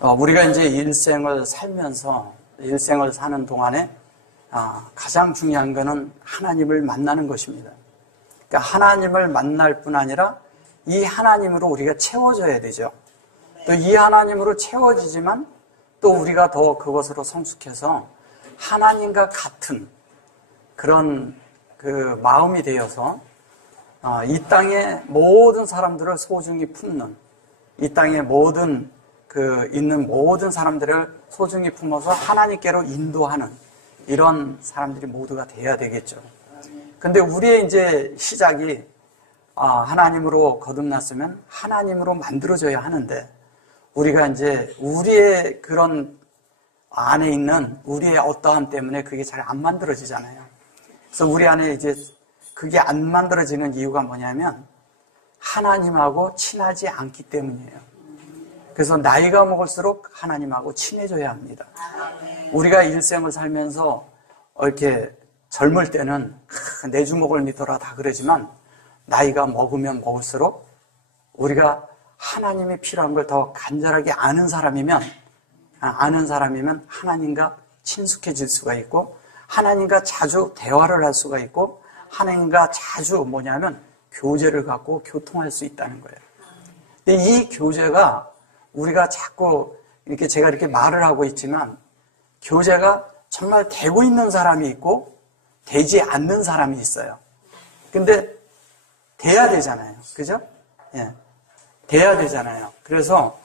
우리가 이제 일생을 사는 동안에 가장 중요한 것은 하나님을 만나는 것입니다. 그러니까 하나님을 만날 뿐 아니라 이 하나님으로 우리가 채워져야 되죠. 또 이 하나님으로 채워지지만 또 우리가 더 그것으로 성숙해서 하나님과 같은 그런 그 마음이 되어서 이 땅의 모든 사람들을 소중히 품는, 이 땅의 모든 있는 모든 사람들을 소중히 품어서 하나님께로 인도하는 이런 사람들이 모두가 돼야 되겠죠. 근데 우리의 이제 시작이 하나님으로 거듭났으면 하나님으로 만들어져야 하는데, 우리가 이제 우리의 그런 안에 있는 우리의 어떠함 때문에 그게 잘 안 만들어지잖아요. 그래서 우리 안에 이제 그게 안 만들어지는 이유가 뭐냐면 하나님하고 친하지 않기 때문이에요. 그래서 나이가 먹을수록 하나님하고 친해져야 합니다. 우리가 일생을 살면서 이렇게 젊을 때는 내 주먹을 믿어라 다 그러지만 나이가 먹으면 먹을수록 우리가 하나님이 필요한 걸 더 간절하게 아는 사람이면 하나님과 친숙해질 수가 있고 하나님과 자주 대화를 할 수가 있고 하나님과 자주 교제를 갖고 교통할 수 있다는 거예요. 근데 이 교제가 우리가 자꾸 제가 이렇게 말을 하고 있지만 교제가 정말 되고 있는 사람이 있고 되지 않는 사람이 있어요. 근데 돼야 되잖아요. 그죠? 예. 돼야 되잖아요. 그래서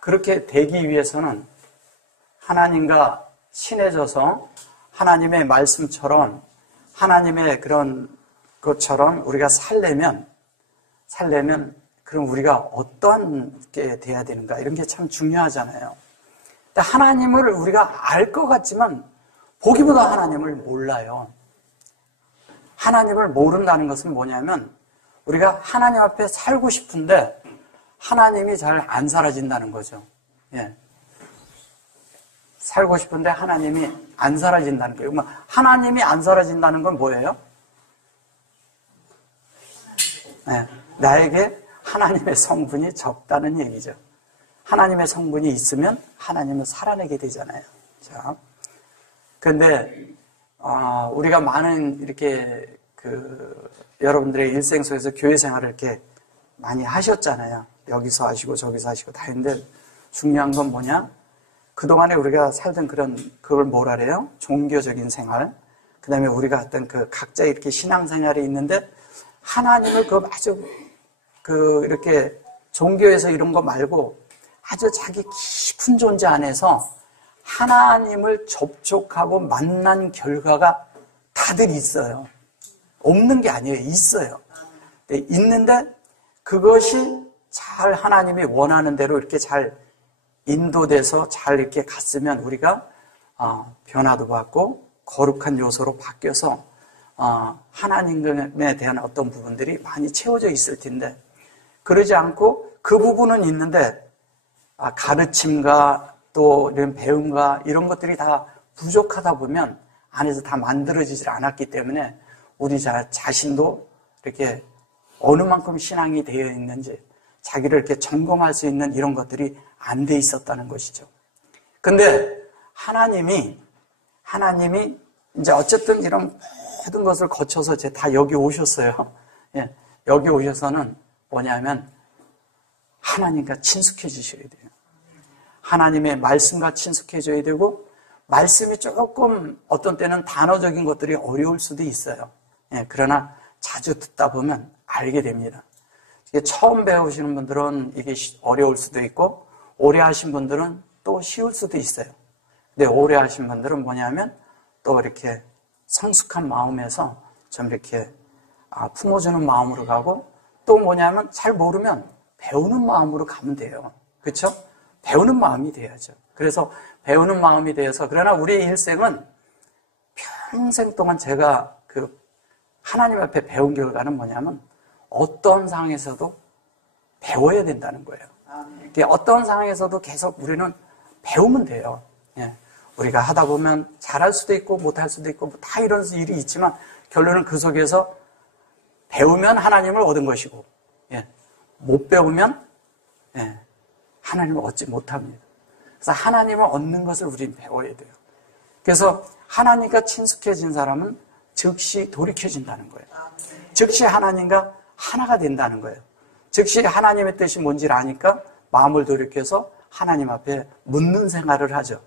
그렇게 되기 위해서는 하나님과 친해져서 하나님의 말씀처럼 하나님의 그런 것처럼 우리가 살려면 그럼 우리가 어떠한 게 돼야 되는가 이런 게 참 중요하잖아요. 근데 하나님을 우리가 알 것 같지만 보기보다 하나님을 몰라요. 하나님을 모른다는 것은 뭐냐면 우리가 하나님 앞에 살고 싶은데 하나님이 잘 안 사라진다는 거죠. 예. 살고 싶은데 하나님이 안 사라진다는 거예요. 하나님이 안 사라진다는 건 뭐예요? 예. 나에게 하나님의 성분이 적다는 얘기죠. 하나님의 성분이 있으면 하나님은 살아내게 되잖아요. 자, 그런데 우리가 많은 이렇게 여러분들의 일생 속에서 교회 생활을 이렇게 많이 하셨잖아요. 여기서 하시고 저기서 하시고 다 했는데 중요한 건 뭐냐? 그동안에 우리가 살던 그걸 뭐라 그래요? 종교적인 생활. 그 다음에 우리가 했던 각자 이렇게 신앙생활이 있는데 하나님을 이렇게 종교에서 이런 거 말고 아주 자기 깊은 존재 안에서 하나님을 접촉하고 만난 결과가 다들 있어요. 없는 게 아니에요. 있어요. 있는데 그것이 잘 하나님이 원하는 대로 이렇게 잘 인도돼서 잘 이렇게 갔으면 우리가 변화도 받고 거룩한 요소로 바뀌어서 하나님에 대한 어떤 부분들이 많이 채워져 있을 텐데 그러지 않고 그 부분은 있는데 가르침과 또 이런 배움과 이런 것들이 다 부족하다 보면 안에서 다 만들어지질 않았기 때문에 우리 자신도 이렇게 어느 만큼 신앙이 되어 있는지 자기를 이렇게 점검할 수 있는 이런 것들이 안 돼 있었다는 것이죠. 근데 하나님이 이제 어쨌든 이런 모든 것을 거쳐서 이제 다 여기 오셨어요. 예, 여기 오셔서는 뭐냐면 하나님과 친숙해지셔야 돼요. 하나님의 말씀과 친숙해져야 되고 말씀이 조금 어떤 때는 단어적인 것들이 어려울 수도 있어요. 예, 그러나 자주 듣다 보면 알게 됩니다. 이게 처음 배우시는 분들은 이게 어려울 수도 있고 오래 하신 분들은 또 쉬울 수도 있어요. 근데 오래 하신 분들은 뭐냐면 또 이렇게 성숙한 마음에서 좀 이렇게 품어주는 마음으로 가고 또 뭐냐면 잘 모르면 배우는 마음으로 가면 돼요. 그렇죠? 배우는 마음이 돼야죠. 그래서 배우는 마음이 되어서 그러나 우리의 일생은 평생 동안 제가 하나님 앞에 배운 결과는 뭐냐면 어떤 상황에서도 배워야 된다는 거예요. 어떤 상황에서도 계속 우리는 배우면 돼요. 예. 우리가 하다 보면 잘할 수도 있고 못할 수도 있고 다 이런 일이 있지만 결론은 그 속에서 배우면 하나님을 얻은 것이고 못 배우면 하나님을 얻지 못합니다. 그래서 하나님을 얻는 것을 우리는 배워야 돼요. 그래서 하나님과 친숙해진 사람은 즉시 돌이켜진다는 거예요. 즉시 하나님과 하나가 된다는 거예요. 즉시 하나님의 뜻이 뭔지를 아니까 마음을 돌이켜서 하나님 앞에 묻는 생활을 하죠.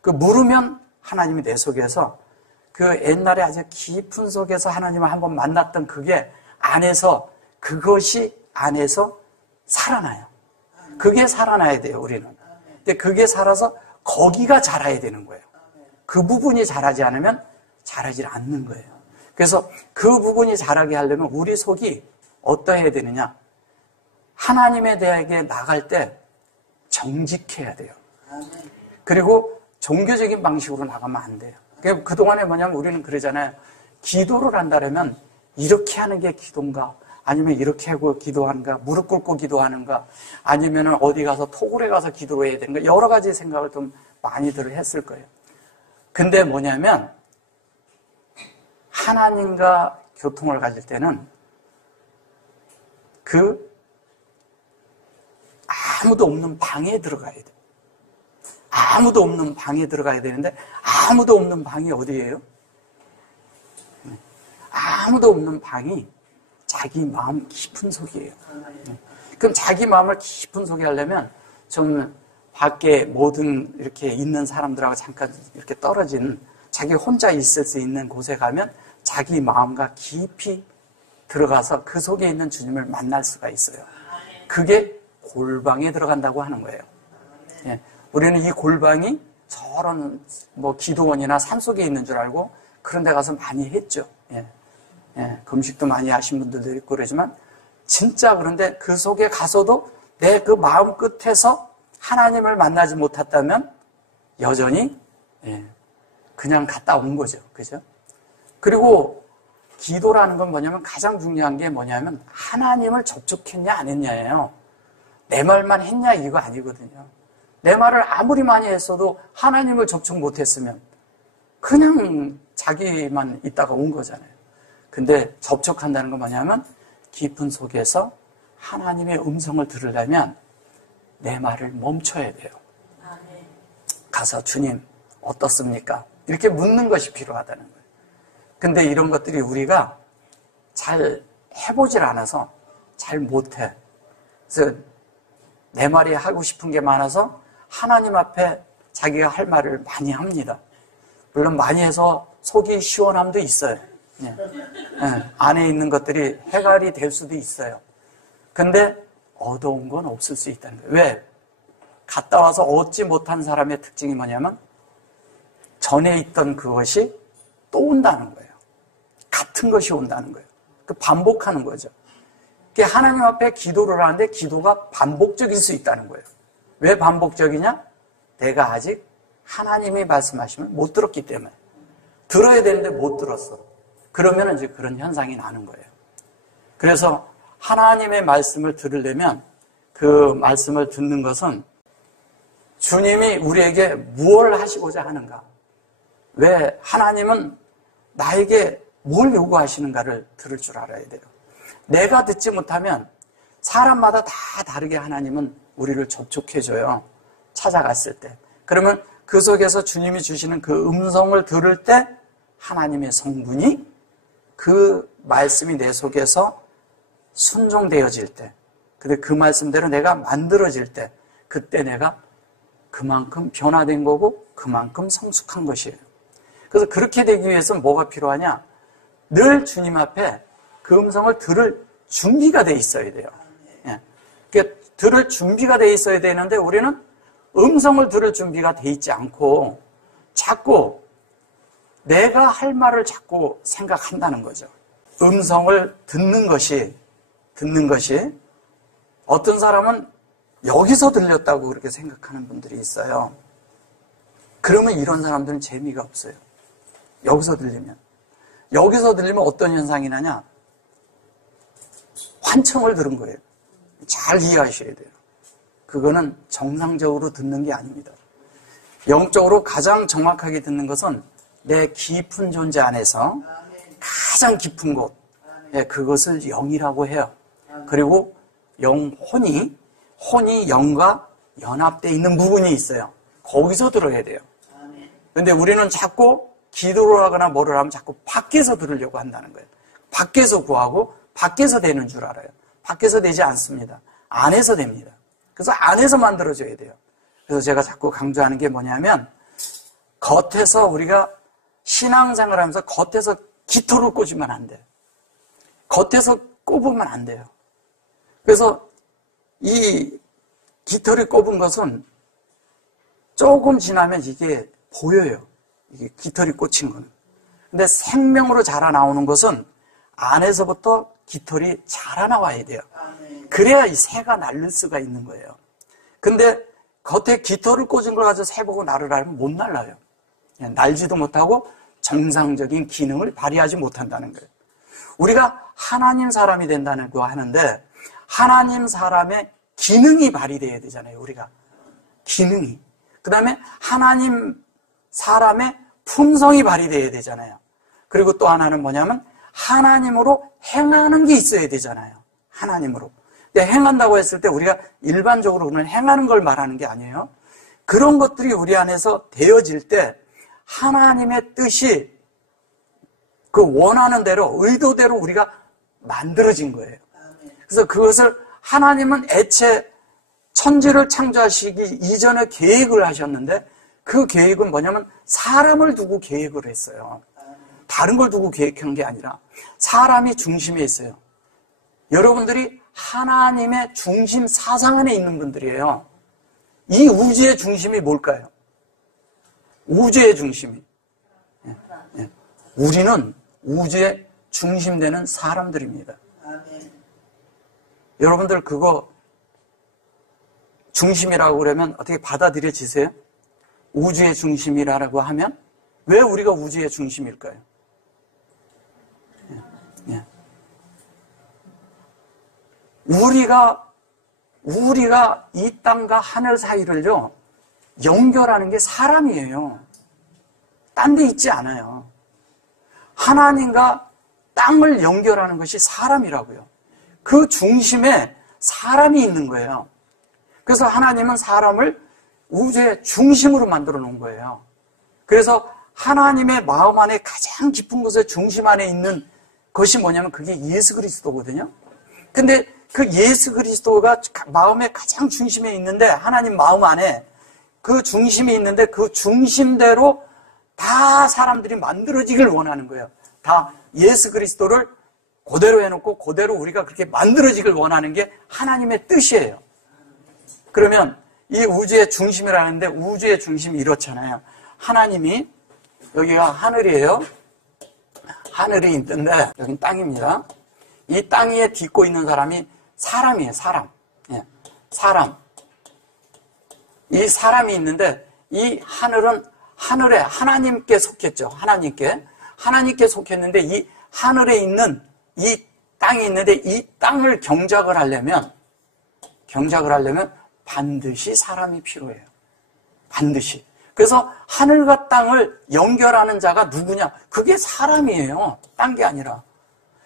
그 물으면 하나님이 내 속에서 그 옛날에 아주 깊은 속에서 하나님을 한번 만났던 그게 안에서, 그것이 안에서 살아나요. 그게 살아나야 돼요, 우리는. 근데 그게 살아서 거기가 자라야 되는 거예요. 그 부분이 자라지 않으면 자라지 않는 거예요. 그래서 그 부분이 자라게 하려면 우리 속이 어떠해야 되느냐? 하나님에 대하게 나갈 때 정직해야 돼요. 그리고 종교적인 방식으로 나가면 안 돼요. 그동안에 뭐냐면 우리는 그러잖아요. 기도를 한다면 이렇게 하는 게 기도인가? 아니면 이렇게 하고 기도하는가? 무릎 꿇고 기도하는가? 아니면 어디 가서 토굴에 가서 기도를 해야 되는가? 여러 가지 생각을 좀 많이들 했을 거예요. 근데 뭐냐면 하나님과 교통을 가질 때는 그 아무도 없는 방에 들어가야 돼요. 아무도 없는 방에 들어가야 되는데 아무도 없는 방이 어디예요? 아무도 없는 방이 자기 마음 깊은 속이에요. 그럼 자기 마음을 깊은 속에 하려면 좀 밖에 모든 이렇게 있는 사람들하고 잠깐 이렇게 떨어진 자기 혼자 있을 수 있는 곳에 가면 자기 마음과 깊이 들어가서 그 속에 있는 주님을 만날 수가 있어요. 그게 골방에 들어간다고 하는 거예요. 예. 우리는 이 골방이 저런 뭐 기도원이나 산속에 있는 줄 알고 그런 데 가서 많이 했죠. 예. 예. 금식도 많이 하신 분들도 있고 그러지만 진짜 그런데 그 속에 가서도 내 그 마음 끝에서 하나님을 만나지 못했다면 여전히 예. 그냥 갔다 온 거죠. 그죠? 그리고 기도라는 건 뭐냐면 가장 중요한 게 뭐냐면 하나님을 접촉했냐 안 했냐예요. 내 말만 했냐 이거 아니거든요. 내 말을 아무리 많이 했어도 하나님을 접촉 못했으면 그냥 자기만 있다가 온 거잖아요. 근데 접촉한다는 건 뭐냐면 깊은 속에서 하나님의 음성을 들으려면 내 말을 멈춰야 돼요. 가서 주님 어떻습니까? 이렇게 묻는 것이 필요하다는 거예요. 근데 이런 것들이 우리가 잘 해보질 않아서 잘 못해. 그래서 내 말이 하고 싶은 게 많아서 하나님 앞에 자기가 할 말을 많이 합니다. 물론 많이 해서 속이 시원함도 있어요. 예. 예. 안에 있는 것들이 해갈이 될 수도 있어요. 근데 얻어온 건 없을 수 있다는 거예요. 왜? 갔다 와서 얻지 못한 사람의 특징이 뭐냐면 전에 있던 그것이 또 온다는 거예요. 같은 것이 온다는 거예요. 그 반복하는 거죠. 하나님 앞에 기도를 하는데 기도가 반복적일 수 있다는 거예요. 왜 반복적이냐? 내가 아직 하나님이 말씀하시면 못 들었기 때문에. 들어야 되는데 못 들었어. 그러면 이제 그런 현상이 나는 거예요. 그래서 하나님의 말씀을 들으려면 그 말씀을 듣는 것은 주님이 우리에게 무엇을 하시고자 하는가? 왜 하나님은 나에게 뭘 요구하시는가를 들을 줄 알아야 돼요. 내가 듣지 못하면 사람마다 다 다르게 하나님은 우리를 접촉해줘요. 찾아갔을 때. 그러면 그 속에서 주님이 주시는 그 음성을 들을 때 하나님의 성분이 그 말씀이 내 속에서 순종되어질 때, 근데 그 말씀대로 내가 만들어질 때, 그때 내가 그만큼 변화된 거고 그만큼 성숙한 것이에요. 그래서 그렇게 되기 위해서는 뭐가 필요하냐? 늘 주님 앞에 그 음성을 들을 준비가 돼 있어야 돼요. 예. 그러니까 들을 준비가 돼 있어야 되는데 우리는 음성을 들을 준비가 돼 있지 않고 자꾸 내가 할 말을 자꾸 생각한다는 거죠. 음성을 듣는 것이 어떤 사람은 여기서 들렸다고 그렇게 생각하는 분들이 있어요. 그러면 이런 사람들은 재미가 없어요. 여기서 들리면 어떤 현상이 나냐? 환청을 들은 거예요. 잘 이해하셔야 돼요. 그거는 정상적으로 듣는 게 아닙니다. 영적으로 가장 정확하게 듣는 것은 내 깊은 존재 안에서 가장 깊은 곳, 그것을 영이라고 해요. 그리고 혼이 영과 연합되어 있는 부분이 있어요. 거기서 들어야 돼요. 근데 우리는 자꾸 기도를 하거나 뭐를 하면 자꾸 밖에서 들으려고 한다는 거예요. 밖에서 구하고 밖에서 되는 줄 알아요. 밖에서 되지 않습니다. 안에서 됩니다. 그래서 안에서 만들어져야 돼요. 그래서 제가 자꾸 강조하는 게 뭐냐면 겉에서 우리가 신앙생활을 하면서 겉에서 깃털을 꽂으면 안 돼요. 겉에서 꼽으면 안 돼요. 그래서 이 깃털이 꼽은 것은 조금 지나면 이게 보여요. 이게 깃털이 꽂힌 거는. 근데 생명으로 자라나오는 것은 안에서부터 깃털이 자라나와야 돼요. 그래야 이 새가 날릴 수가 있는 거예요. 근데 겉에 깃털을 꽂은 걸 가지고 새 보고 날으라 하면 못 날라요. 날지도 못하고 정상적인 기능을 발휘하지 못한다는 거예요. 우리가 하나님 사람이 된다는 거 하는데 하나님 사람의 기능이 발휘돼야 되잖아요. 우리가 기능이. 그 다음에 하나님 사람의 품성이 발휘돼야 되잖아요. 그리고 또 하나는 뭐냐면 하나님으로 행하는 게 있어야 되잖아요. 하나님으로. 근데 행한다고 했을 때 우리가 일반적으로는 행하는 걸 말하는 게 아니에요. 그런 것들이 우리 안에서 되어질 때 하나님의 뜻이 그 원하는 대로 의도대로 우리가 만들어진 거예요. 그래서 그것을 하나님은 애초에 천지를 창조하시기 이전에 계획을 하셨는데 그 계획은 뭐냐면 사람을 두고 계획을 했어요. 다른 걸 두고 계획한 게 아니라 사람이 중심에 있어요. 여러분들이 하나님의 중심 사상 안에 있는 분들이에요. 이 우주의 중심이 뭘까요? 우주의 중심이. 우리는 우주의 중심되는 사람들입니다. 여러분들 그거 중심이라고 그러면 어떻게 받아들여지세요? 우주의 중심이라고 하면 왜 우리가 우주의 중심일까요? 우리가 이 땅과 하늘 사이를요 연결하는 게 사람이에요. 딴 데 있지 않아요. 하나님과 땅을 연결하는 것이 사람이라고요. 그 중심에 사람이 있는 거예요. 그래서 하나님은 사람을 우주의 중심으로 만들어 놓은 거예요. 그래서 하나님의 마음 안에 가장 깊은 곳의 중심 안에 있는 것이 뭐냐면 그게 예수 그리스도거든요. 근데 그 예수 그리스도가 마음의 가장 중심에 있는데 하나님 마음 안에 그 중심이 있는데 그 중심대로 다 사람들이 만들어지길 원하는 거예요. 다 예수 그리스도를 그대로 해놓고 그대로 우리가 그렇게 만들어지길 원하는 게 하나님의 뜻이에요. 그러면 이 우주의 중심이라는데 우주의 중심이 이렇잖아요. 하나님이 여기가 하늘이에요. 하늘이 있는데 여긴 땅입니다. 이 땅 위에 딛고 있는 사람이 사람이에요. 사람. 사람. 이 사람이 있는데 이 하늘은 하늘에 하나님께 속했죠. 하나님께 속했는데 이 하늘에 있는 이 땅이 있는데 이 땅을 경작을 하려면 반드시 사람이 필요해요. 반드시. 그래서 하늘과 땅을 연결하는 자가 누구냐? 그게 사람이에요. 딴 게 아니라.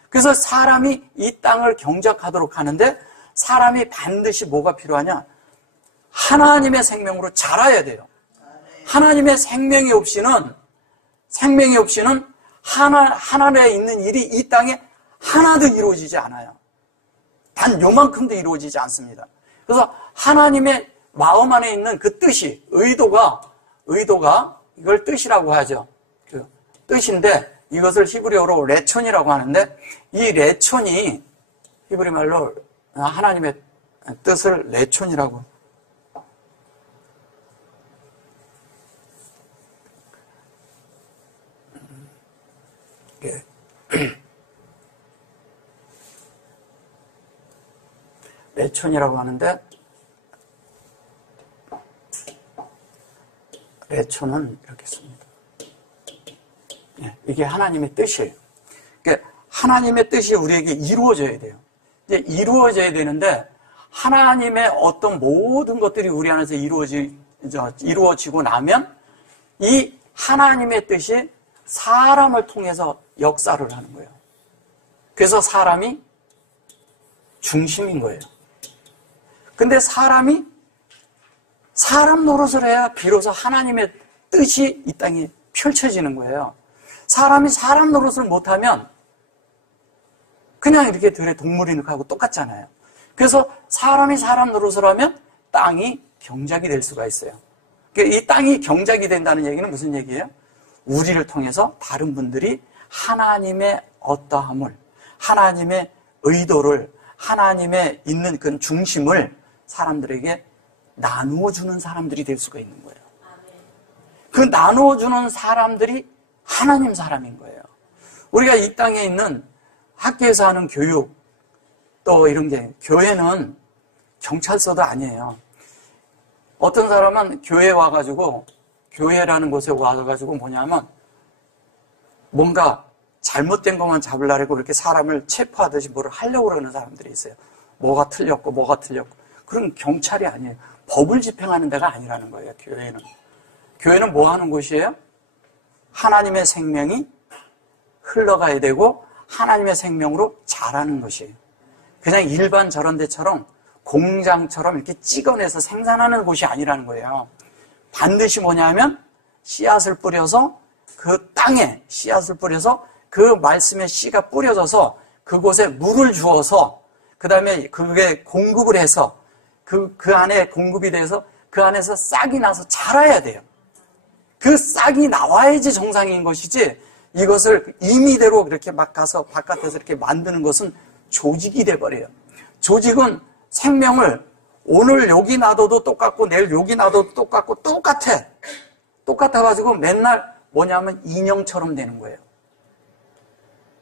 그래서 사람이 이 땅을 경작하도록 하는데 사람이 반드시 뭐가 필요하냐? 하나님의 생명으로 자라야 돼요. 하나님의 생명이 없이는 하늘에 있는 일이 이 땅에 하나도 이루어지지 않아요. 단 요만큼도 이루어지지 않습니다. 그래서 하나님의 마음 안에 있는 그 뜻이, 의도가 이걸 뜻이라고 하죠. 그 뜻인데 이것을 히브리어로 레촌이라고 하는데 이 레촌이 히브리 말로 하나님의 뜻을 레촌이라고. 레촌이라고 하는데 레촌은 이렇게 씁니다. 이게 하나님의 뜻이에요. 그러니까 하나님의 뜻이 우리에게 이루어져야 돼요. 이제 이루어져야 되는데 하나님의 어떤 모든 것들이 우리 안에서 이루어지고 나면 이 하나님의 뜻이 사람을 통해서 역사를 하는 거예요. 그래서 사람이 중심인 거예요. 근데 사람이 사람 노릇을 해야 비로소 하나님의 뜻이 이 땅에 펼쳐지는 거예요. 사람이 사람 노릇을 못하면 그냥 이렇게 들에 동물이 하고 똑같잖아요. 그래서 사람이 사람 노릇을 하면 땅이 경작이 될 수가 있어요. 그러니까 이 땅이 경작이 된다는 얘기는 무슨 얘기예요? 우리를 통해서 다른 분들이 하나님의 어떠함을, 하나님의 의도를, 하나님의 있는 그 중심을 사람들에게 나누어주는 사람들이 될 수가 있는 거예요. 그 나누어주는 사람들이 하나님 사람인 거예요. 우리가 이 땅에 있는 학교에서 하는 교육, 또 이런 게, 교회는 경찰서도 아니에요. 어떤 사람은 교회에 와가지고, 교회라는 곳에 와가지고 뭐냐면, 뭔가 잘못된 것만 잡으려고 이렇게 사람을 체포하듯이 뭐를 하려고 그러는 사람들이 있어요. 뭐가 틀렸고, 뭐가 틀렸고. 그럼 경찰이 아니에요. 법을 집행하는 데가 아니라는 거예요, 교회는. 교회는 뭐 하는 곳이에요? 하나님의 생명이 흘러가야 되고, 하나님의 생명으로 자라는 것이에요. 그냥 일반 저런 데처럼 공장처럼 이렇게 찍어내서 생산하는 곳이 아니라는 거예요. 반드시 뭐냐면 씨앗을 뿌려서 그 땅에 씨앗을 뿌려서 그 말씀의 씨가 뿌려져서 그곳에 물을 주어서 그 다음에 그게 공급을 해서 그 안에 공급이 돼서 그 안에서 싹이 나서 자라야 돼요. 그 싹이 나와야지 정상인 것이지 이것을 임의대로 이렇게 막 가서 바깥에서 이렇게 만드는 것은 조직이 돼버려요. 조직은 생명을 오늘 여기 놔둬도 똑같고 내일 여기 놔둬도 똑같고 똑같아. 똑같아가지고 맨날 뭐냐면 인형처럼 되는 거예요.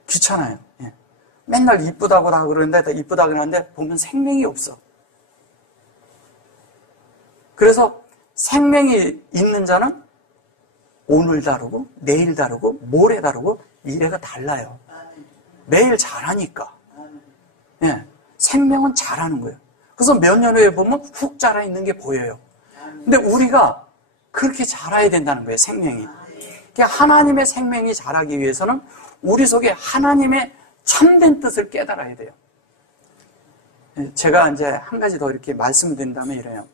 귀찮아요. 예. 맨날 이쁘다고 다 그러는데 이쁘다 그러는데 보면 생명이 없어. 그래서 생명이 있는 자는 오늘 다르고 내일 다르고 모레 다르고 미래가 달라요. 매일 자라니까. 예, 생명은 자라는 거예요. 그래서 몇 년 후에 보면 훅 자라 있는 게 보여요. 근데 우리가 그렇게 자라야 된다는 거예요, 생명이. 그러니까 하나님의 생명이 자라기 위해서는 우리 속에 하나님의 참된 뜻을 깨달아야 돼요. 제가 이제 한 가지 더 이렇게 말씀드린다면 이래요.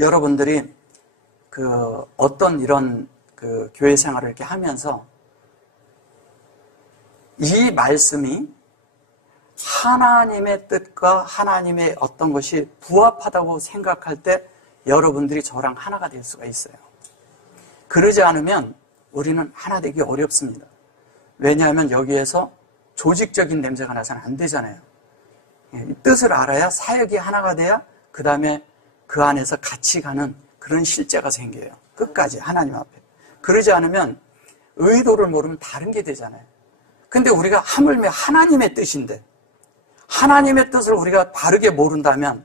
여러분들이 어떤 이런 교회 생활을 이렇게 하면서 이 말씀이 하나님의 뜻과 하나님의 어떤 것이 부합하다고 생각할 때 여러분들이 저랑 하나가 될 수가 있어요. 그러지 않으면 우리는 하나 되기 어렵습니다. 왜냐하면 여기에서 조직적인 냄새가 나서는 안 되잖아요. 이 뜻을 알아야 사역이 하나가 돼야 그 다음에 그 안에서 같이 가는 그런 실제가 생겨요. 끝까지 하나님 앞에. 그러지 않으면 의도를 모르면 다른 게 되잖아요. 근데 우리가 하물며 하나님의 뜻인데 하나님의 뜻을 우리가 바르게 모른다면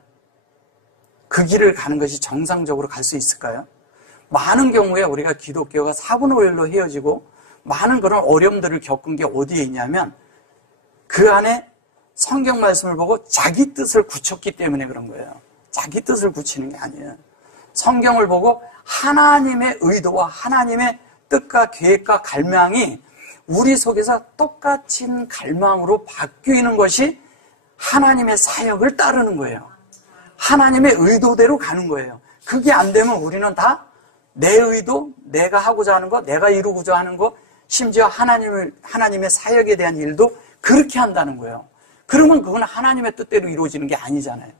그 길을 가는 것이 정상적으로 갈 수 있을까요? 많은 경우에 우리가 기독교가 4분의 5일로 헤어지고 많은 그런 어려움들을 겪은 게 어디에 있냐면 그 안에 성경 말씀을 보고 자기 뜻을 굳혔기 때문에 그런 거예요. 자기 뜻을 굳히는 게 아니에요. 성경을 보고 하나님의 의도와 하나님의 뜻과 계획과 갈망이 우리 속에서 똑같은 갈망으로 바뀌는 것이 하나님의 사역을 따르는 거예요. 하나님의 의도대로 가는 거예요. 그게 안 되면 우리는 다 내 의도, 내가 하고자 하는 거, 내가 이루고자 하는 거, 심지어 하나님의 사역에 대한 일도 그렇게 한다는 거예요. 그러면 그건 하나님의 뜻대로 이루어지는 게 아니잖아요.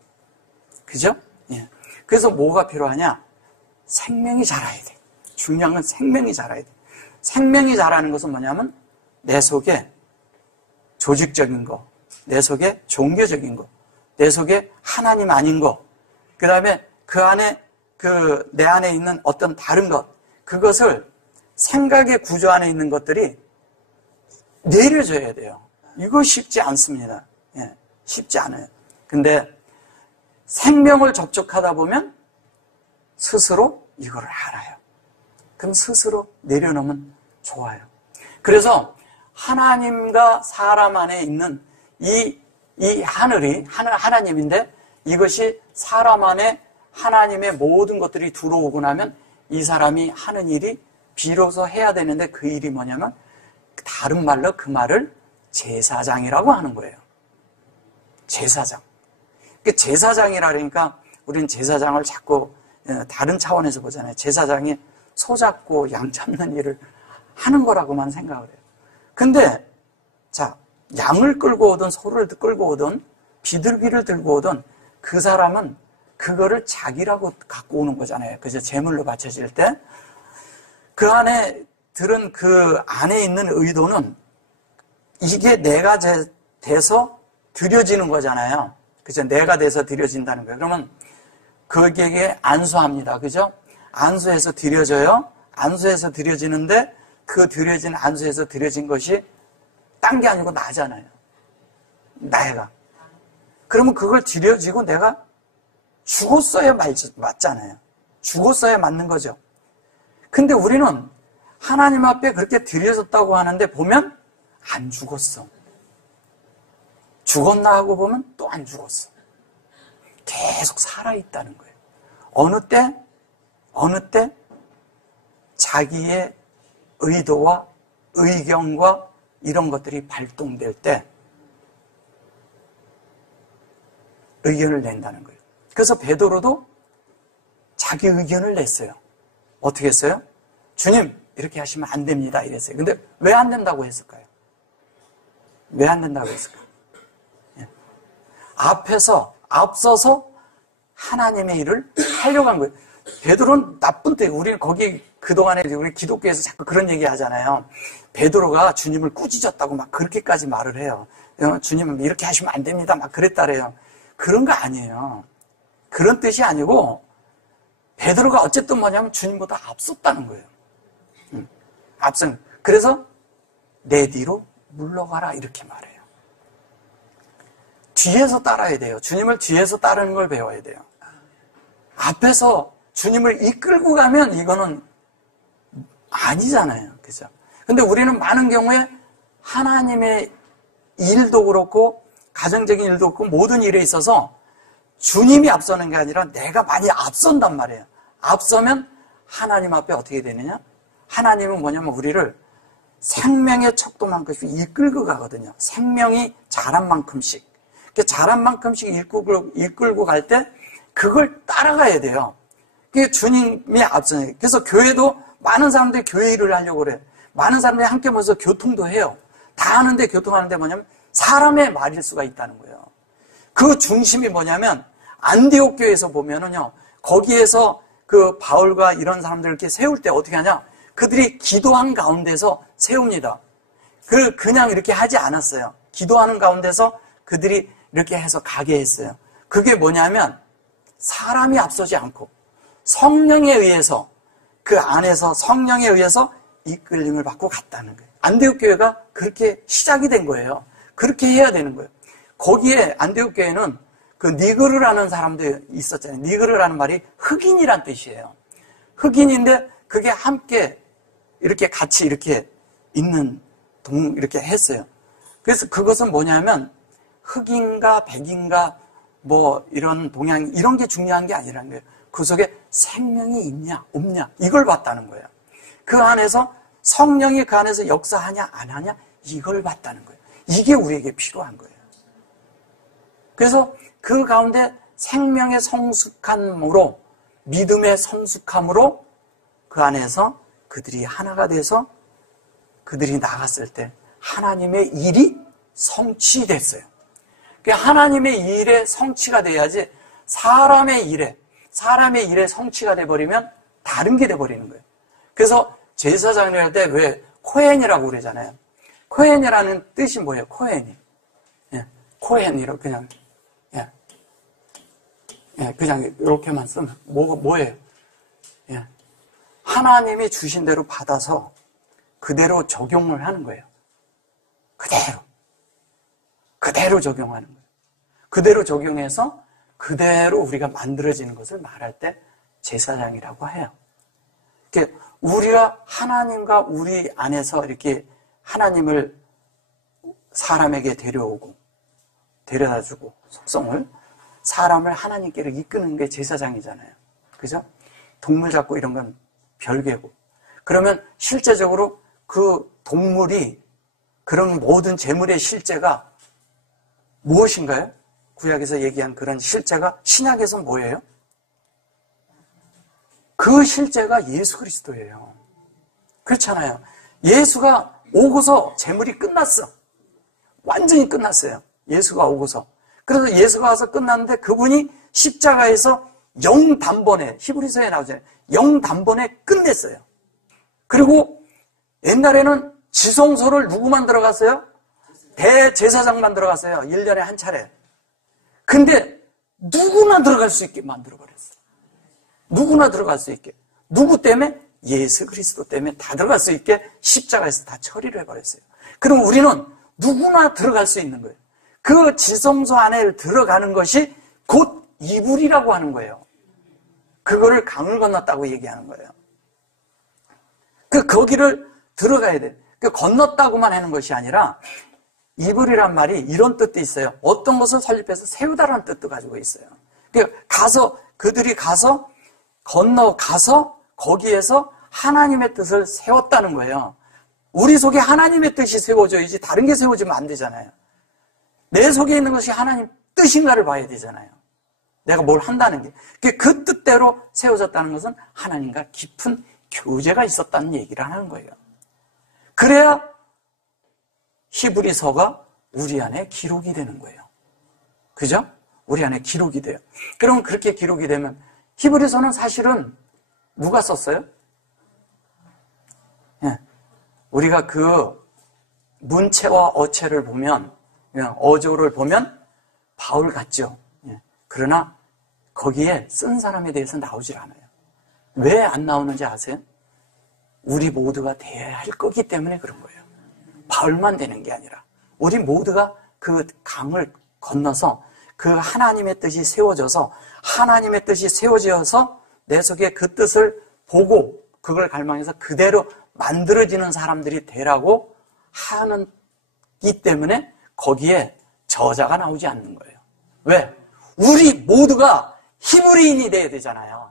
그죠? 예. 그래서 뭐가 필요하냐? 생명이 자라야 돼. 중요한 건 생명이 자라야 돼. 생명이 자라는 것은 뭐냐면 내 속에 조직적인 거, 내 속에 종교적인 거, 내 속에 하나님 아닌 거, 그 다음에 그 안에 내 안에 있는 어떤 다른 것, 그것을 생각의 구조 안에 있는 것들이 내려져야 돼요. 이거 쉽지 않습니다. 예, 쉽지 않아요. 근데 생명을 접촉하다 보면 스스로 이걸 알아요. 그럼 스스로 내려놓으면 좋아요. 그래서 하나님과 사람 안에 있는 이 하늘이 하나님인데 이것이 사람 안에 하나님의 모든 것들이 들어오고 나면 이 사람이 하는 일이 비로소 해야 되는데 그 일이 뭐냐면 다른 말로 그 말을 제사장이라고 하는 거예요. 제사장. 제사장이라 그러니까 우리는 제사장을 자꾸 다른 차원에서 보잖아요. 제사장이 소 잡고 양 잡는 일을 하는 거라고만 생각을 해요. 근데 자, 양을 끌고 오든 소를 끌고 오든 비둘기를 들고 오든 그 사람은 그거를 자기라고 갖고 오는 거잖아요. 그죠? 제물로 바쳐질 때 그 안에 들은 그 안에 있는 의도는 이게 내가 돼서 드려지는 거잖아요. 그죠? 내가 돼서 드려진다는 거예요. 그러면 그에게 안수합니다. 그죠? 안수해서 드려져요. 안수해서 드려지는데 그 드려진 안수해서 드려진 것이 딴 게 아니고 나잖아요. 내가. 그러면 그걸 드려지고 내가 죽었어야 맞잖아요. 죽었어야 맞는 거죠. 근데 우리는 하나님 앞에 그렇게 드려졌다고 하는데 보면 안 죽었어. 죽었나 하고 보면 또 안 죽었어. 계속 살아있다는 거예요. 어느 때 자기의 의도와 의경과 이런 것들이 발동될 때 의견을 낸다는 거예요. 그래서 베드로도 자기 의견을 냈어요. 어떻게 했어요? 주님, 이렇게 하시면 안 됩니다. 이랬어요. 근데 왜 안 된다고 했을까요? 왜 안 된다고 했을까요? 예. 앞서서 하나님의 일을 하려고 한 거예요. 베드로는 나쁜 때, 우리는 거기 그동안에 우리 기독교에서 자꾸 그런 얘기 하잖아요. 베드로가 주님을 꾸짖었다고 막 그렇게까지 말을 해요. 주님은 이렇게 하시면 안 됩니다. 막 그랬다래요. 그런 거 아니에요. 그런 뜻이 아니고 베드로가 어쨌든 뭐냐면 주님보다 앞섰다는 거예요. 앞선. 그래서 내 뒤로 물러가라 이렇게 말해요. 뒤에서 따라야 돼요. 주님을 뒤에서 따르는 걸 배워야 돼요. 앞에서 주님을 이끌고 가면 이거는 아니잖아요. 그죠? 근데 우리는 많은 경우에 하나님의 일도 그렇고 가정적인 일도 그렇고 모든 일에 있어서 주님이 앞서는 게 아니라 내가 많이 앞선단 말이에요. 앞서면 하나님 앞에 어떻게 되느냐? 하나님은 뭐냐면 우리를 생명의 척도만큼씩 이끌고 가거든요. 생명이 자란 만큼씩. 자란 만큼씩 이끌고 갈 때 그걸 따라가야 돼요. 그게 주님이 앞서요. 그래서 교회도 많은 사람들이 교회 일을 하려고 그래요. 많은 사람들이 함께 모여서 교통도 해요. 다 하는데 교통하는데 뭐냐면 사람의 말일 수가 있다는 거예요. 그 중심이 뭐냐면 안디옥 교회에서 보면은요. 거기에서 그 바울과 이런 사람들을 이렇게 세울 때 어떻게 하냐? 그들이 기도한 가운데서 세웁니다. 그냥 이렇게 하지 않았어요. 기도하는 가운데서 그들이 이렇게 해서 가게 했어요. 그게 뭐냐면 사람이 앞서지 않고 성령에 의해서 그 안에서 성령에 의해서 이끌림을 받고 갔다는 거예요. 안디옥 교회가 그렇게 시작이 된 거예요. 그렇게 해야 되는 거예요. 거기에 안디옥 교회는 그 니그르라는 사람도 있었잖아요. 니그르라는 말이 흑인이란 뜻이에요. 흑인인데 그게 함께 이렇게 같이 이렇게 있는 이렇게 했어요. 그래서 그것은 뭐냐면 흑인과 백인과 뭐 이런 동양 이런 게 중요한 게 아니라는 거예요. 그 속에 생명이 있냐 없냐 이걸 봤다는 거예요. 그 안에서 성령이 그 안에서 역사하냐 안 하냐 이걸 봤다는 거예요. 이게 우리에게 필요한 거예요. 그래서 그 가운데 생명의 성숙함으로 믿음의 성숙함으로 그 안에서 그들이 하나가 돼서 그들이 나갔을 때 하나님의 일이 성취됐어요. 하나님의 일에 성취가 돼야지 사람의 일에 성취가 돼버리면 다른 게 돼버리는 거예요. 그래서 제사장을 할 때 왜 코헨이라고 그러잖아요. 코헨이라는 뜻이 뭐예요? 코헨이. 예, 코헨이로 그냥 그냥 이렇게만 쓰면 뭐예요? 예, 하나님이 주신 대로 받아서 그대로 적용을 하는 거예요. 그대로 적용하는 거예요. 그대로 적용해서 그대로 우리가 만들어지는 것을 말할 때 제사장이라고 해요. 우리가 하나님과 우리 안에서 이렇게 하나님을 사람에게 데려오고 데려다주고 속성을 사람을 하나님께로 이끄는 게 제사장이잖아요. 그죠? 동물 잡고 이런 건 별개고. 그러면 실제적으로 그 동물이 그런 모든 재물의 실제가 무엇인가요? 구약에서 얘기한 그런 실제가 신약에서 뭐예요? 그 실제가 예수 그리스도예요. 그렇잖아요. 예수가 오고서 재물이 끝났어. 완전히 끝났어요. 예수가 오고서. 그래서 예수가 와서 끝났는데 그분이 십자가에서 영단번에, 히브리서에 나오잖아요. 영단번에 끝냈어요. 그리고 옛날에는 지성소를 누구만 들어갔어요? 대제사장만 들어갔어요. 1년에 한 차례. 근데 누구나 들어갈 수 있게 만들어버렸어요. 누구나 들어갈 수 있게. 누구 때문에? 예수 그리스도 때문에 다 들어갈 수 있게 십자가에서 다 처리를 해버렸어요. 그럼 우리는 누구나 들어갈 수 있는 거예요. 그 지성소 안에 들어가는 것이 곧 이불이라고 하는 거예요. 그거를 강을 건넜다고 얘기하는 거예요. 거기를 들어가야 돼. 건넜다고만 하는 것이 아니라 이불이란 말이 이런 뜻도 있어요. 어떤 것을 설립해서 세우다라는 뜻도 가지고 있어요. 그들이 가서 건너가서 거기에서 하나님의 뜻을 세웠다는 거예요. 우리 속에 하나님의 뜻이 세워져야지 다른 게 세워지면 안 되잖아요. 내 속에 있는 것이 하나님 뜻인가를 봐야 되잖아요. 내가 뭘 한다는 게. 그 뜻대로 세워졌다는 것은 하나님과 깊은 교제가 있었다는 얘기를 하는 거예요. 그래야 히브리서가 우리 안에 기록이 되는 거예요. 그죠? 우리 안에 기록이 돼요. 그럼 그렇게 기록이 되면 히브리서는 사실은 누가 썼어요? 예. 우리가 그 문체와 어체를 보면, 어조를 보면 바울 같죠. 예. 그러나 거기에 쓴 사람에 대해서 나오질 않아요. 왜 안 나오는지 아세요? 우리 모두가 돼야 할 거기 때문에 그런 거예요. 바울만 되는 게 아니라 우리 모두가 그 강을 건너서 그 하나님의 뜻이 세워져서 하나님의 뜻이 세워져서 내 속에 그 뜻을 보고 그걸 갈망해서 그대로 만들어지는 사람들이 되라고 하는기 때문에 거기에 저자가 나오지 않는 거예요. 왜? 우리 모두가 히브리인이 돼야 되잖아요.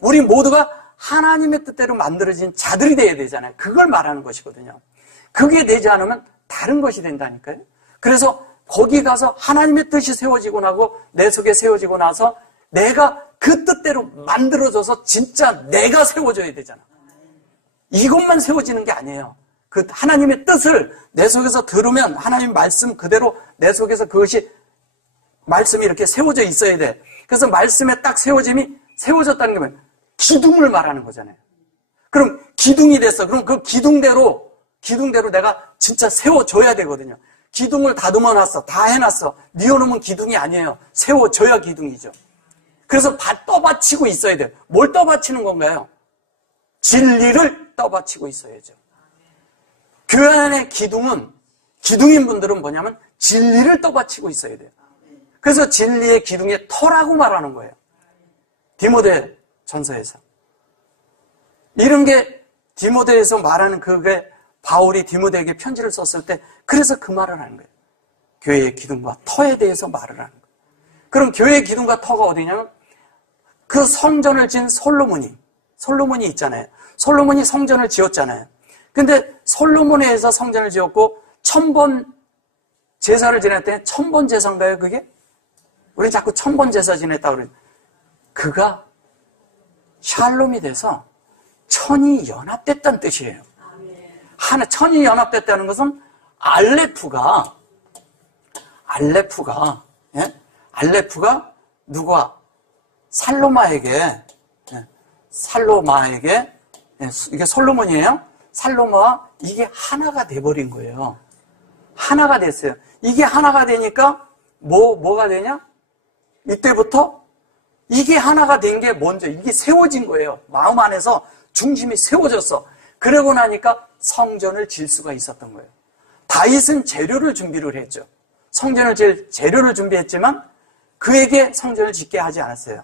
우리 모두가 하나님의 뜻대로 만들어진 자들이 돼야 되잖아요. 그걸 말하는 것이거든요. 그게 되지 않으면 다른 것이 된다니까요. 그래서 거기 가서 하나님의 뜻이 세워지고 나고 내 속에 세워지고 나서 내가 그 뜻대로 만들어져서 진짜 내가 세워져야 되잖아. 이것만 세워지는 게 아니에요. 그 하나님의 뜻을 내 속에서 들으면 하나님 말씀 그대로 내 속에서 그것이 말씀이 이렇게 세워져 있어야 돼. 그래서 말씀에 딱 세워졌다는 게 뭐예요? 기둥을 말하는 거잖아요. 그럼 기둥이 됐어. 그럼 그 기둥대로 내가 진짜 세워줘야 되거든요. 기둥을 다듬어 놨어. 다 해놨어. 뉘어놓으면 기둥이 아니에요. 세워줘야 기둥이죠. 그래서 떠받치고 있어야 돼요. 뭘 떠받치는 건가요? 진리를 떠받치고 있어야죠. 교회 안의 기둥인 분들은 뭐냐면 진리를 떠받치고 있어야 돼요. 그래서 진리의 기둥의 터라고 말하는 거예요. 디모데 전서에서. 이런 게 디모데에서 말하는 그게 바울이 디모데에게 편지를 썼을 때 그래서 그 말을 하는 거예요. 교회의 기둥과 터에 대해서 말을 하는 거예요. 그럼 교회의 기둥과 터가 어디냐면 그 성전을 지은 솔로몬이 있잖아요. 솔로몬이 성전을 지었잖아요. 근데 솔로몬에 의해서 성전을 지었고 1000번 제사를 지냈더니 1000번 제사인가요 그게? 우리 자꾸 1000번 제사 지냈다고 그러죠. 그가 샬롬이 돼서 천이 연합됐다는 뜻이에요. 천이 연합됐다는 것은 알레프가 누가 살로마에게 이게 솔로몬이에요. 살로마와 이게 하나가 돼버린 거예요. 하나가 됐어요. 이게 하나가 되니까 뭐가 되냐? 이때부터 이게 하나가 된 게 먼저 이게 세워진 거예요. 마음 안에서 중심이 세워졌어. 그러고 나니까 성전을 질 수가 있었던 거예요. 다윗은 재료를 준비를 했죠. 성전을 질 재료를 준비했지만 그에게 성전을 짓게 하지 않았어요.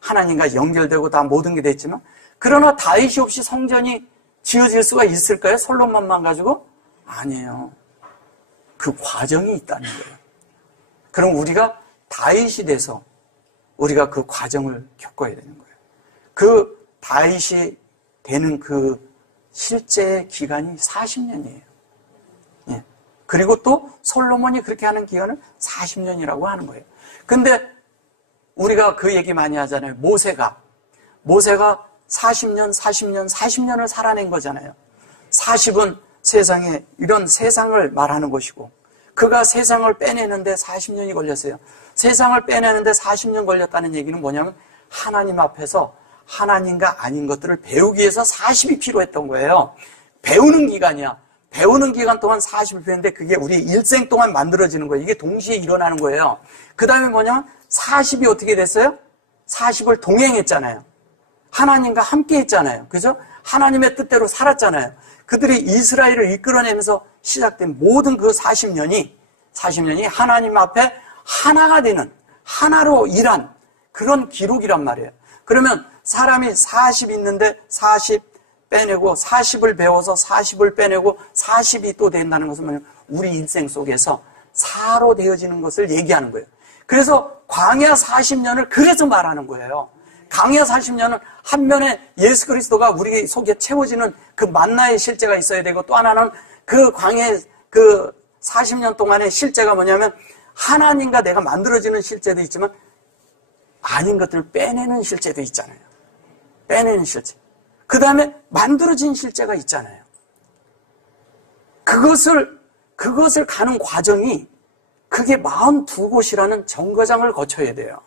하나님과 연결되고 다 모든 게 됐지만 그러나 다윗이 없이 성전이 지어질 수가 있을까요? 솔로몬만 가지고? 아니에요. 그 과정이 있다는 거예요. 그럼 우리가 다윗이 돼서 우리가 그 과정을 겪어야 되는 거예요. 그 다윗이 되는 그 실제 기간이 40년이에요. 예. 그리고 또 솔로몬이 그렇게 하는 기간은 40년이라고 하는 거예요. 근데 우리가 그 얘기 많이 하잖아요. 모세가 40년을 살아낸 거잖아요. 40은 세상에 이런 세상을 말하는 것이고 그가 세상을 빼내는데 40년이 걸렸어요. 세상을 빼내는데 40년 걸렸다는 얘기는 뭐냐면 하나님 앞에서 하나님과 아닌 것들을 배우기 위해서 40이 필요했던 거예요. 배우는 기간이야. 배우는 기간 동안 40을 필요했는데 그게 우리 일생 동안 만들어지는 거예요. 이게 동시에 일어나는 거예요. 그 다음에 뭐냐면 40이 어떻게 됐어요? 40을 동행했잖아요. 하나님과 함께 했잖아요. 그죠? 하나님의 뜻대로 살았잖아요. 그들이 이스라엘을 이끌어내면서 시작된 모든 그 40년이 하나님 앞에 하나가 되는, 하나로 일한 그런 기록이란 말이에요. 그러면 사람이 40 있는데 40 빼내고 40을 배워서 40을 빼내고 40이 또 된다는 것은 우리 일생 속에서 4로 되어지는 것을 얘기하는 거예요. 그래서 광야 40년을 그래서 말하는 거예요. 광야 40년은 한 면에 예수 그리스도가 우리 속에 채워지는 그 만나의 실제가 있어야 되고 또 하나는 그 광야 그 40년 동안의 실제가 뭐냐면 하나님과 내가 만들어지는 실제도 있지만 아닌 것들을 빼내는 실제도 있잖아요. 빼내는 실제. 그 다음에 만들어진 실제가 있잖아요. 그것을 가는 과정이 그게 42곳이라는 정거장을 거쳐야 돼요.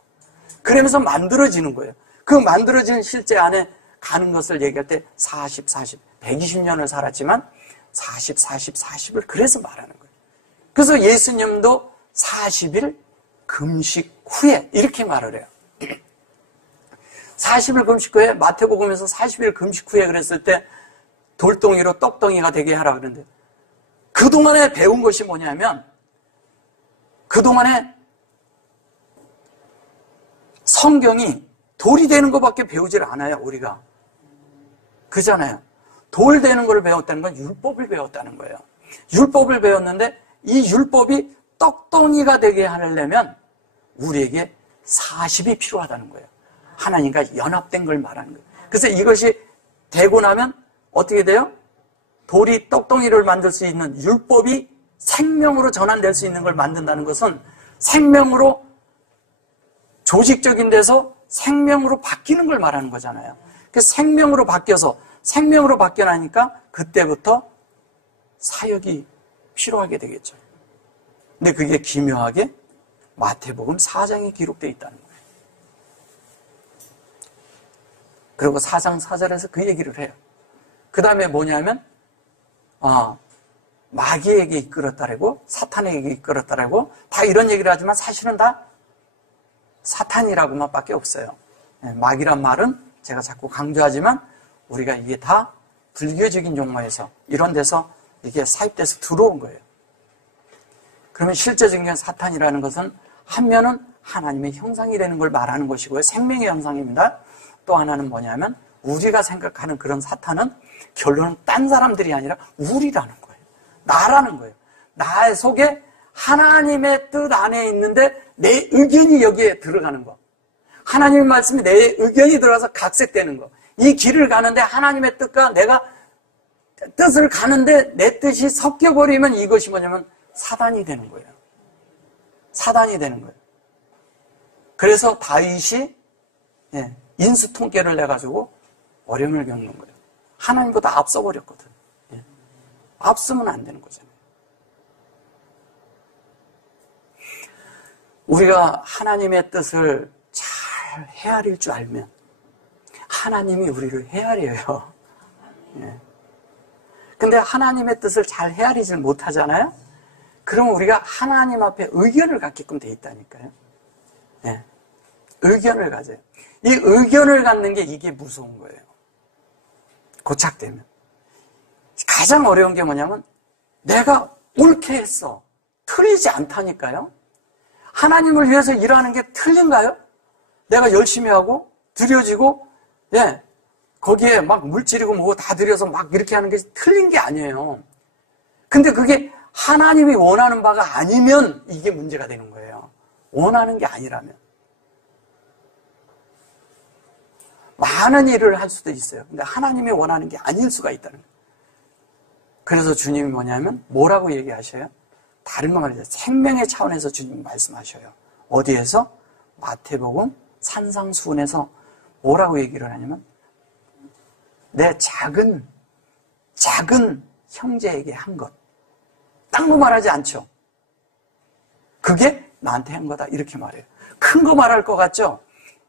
그러면서 만들어지는 거예요. 그 만들어진 실제 안에 가는 것을 얘기할 때 40, 120년을 살았지만 40을 그래서 말하는 거예요. 그래서 예수님도 40일 금식 후에 이렇게 말을 해요. 40일 금식 후에 마태복음에서 40일 금식 후에 그랬을 때 돌덩이로 떡덩이가 되게 하라 그러는데 그동안에 배운 것이 뭐냐면 그동안에 성경이 돌이 되는 것밖에 배우질 않아요, 우리가. 그잖아요. 돌 되는 걸 배웠다는 건 율법을 배웠다는 거예요. 율법을 배웠는데 이 율법이 떡덩이가 되게 하려면 우리에게 40이 필요하다는 거예요. 하나님과 연합된 걸 말하는 거예요. 그래서 이것이 되고 나면 어떻게 돼요? 돌이 떡덩이를 만들 수 있는 율법이 생명으로 전환될 수 있는 걸 만든다는 것은 생명으로 조직적인 데서 생명으로 바뀌는 걸 말하는 거잖아요. 그래서 생명으로 바뀌어 나니까 그때부터 사역이 필요하게 되겠죠. 근데 그게 기묘하게 마태복음 4장에 기록되어 있다는 거예요. 그리고 4장 4절에서 그 얘기를 해요. 그 다음에 뭐냐면 마귀에게 이끌었다라고 사탄에게 이끌었다라고 다 이런 얘기를 하지만 사실은 다 사탄이라고만 밖에 없어요. 마귀란 말은 제가 자꾸 강조하지만 우리가 이게 다 불교적인 용어에서 이런 데서 이게 사입돼서 들어온 거예요. 그러면 실제적인 사탄이라는 것은 한 면은 하나님의 형상이 되는 걸 말하는 것이고요. 생명의 형상입니다. 또 하나는 뭐냐면 우리가 생각하는 그런 사탄은 결론은 딴 사람들이 아니라 우리라는 거예요. 나라는 거예요. 나 속에 하나님의 뜻 안에 있는데 내 의견이 여기에 들어가는 거. 하나님의 말씀이 내 의견이 들어가서 각색되는 거. 이 길을 가는데 하나님의 뜻과 내가 뜻을 가는데 내 뜻이 섞여버리면 이것이 뭐냐면 사단이 되는 거예요. 사단이 되는 거예요. 그래서 다윗이 인수 통계를 내가지고 어려움을 겪는 거예요. 하나님보다 앞서버렸거든. 앞서면 안 되는 거잖아요. 우리가 하나님의 뜻을 잘 헤아릴 줄 알면 하나님이 우리를 헤아려요. 근데 하나님의 뜻을 잘 헤아리질 못하잖아요? 그러면 우리가 하나님 앞에 의견을 갖게끔 돼 있다니까요. 의견을 가져요. 이 의견을 갖는 게 이게 무서운 거예요. 고착되면. 가장 어려운 게 뭐냐면 내가 옳게 했어. 틀리지 않다니까요. 하나님을 위해서 일하는 게 틀린가요? 내가 열심히 하고 들여지고 거기에 막 물질이고 뭐고 다 들여서 막 이렇게 하는 게 틀린 게 아니에요. 근데 그게 하나님이 원하는 바가 아니면 이게 문제가 되는 거예요. 원하는 게 아니라면. 많은 일을 할 수도 있어요. 근데 하나님이 원하는 게 아닐 수가 있다는 거예요. 그래서 주님이 뭐냐면 뭐라고 얘기하셔요? 다른 거 말이죠. 생명의 차원에서 주님 말씀하셔요. 어디에서? 마태복음 산상수훈에서 뭐라고 얘기를 하냐면 내 작은 형제에게 한 것. 딴 거 말하지 않죠. 그게 나한테 한 거다. 이렇게 말해요. 큰 거 말할 것 같죠?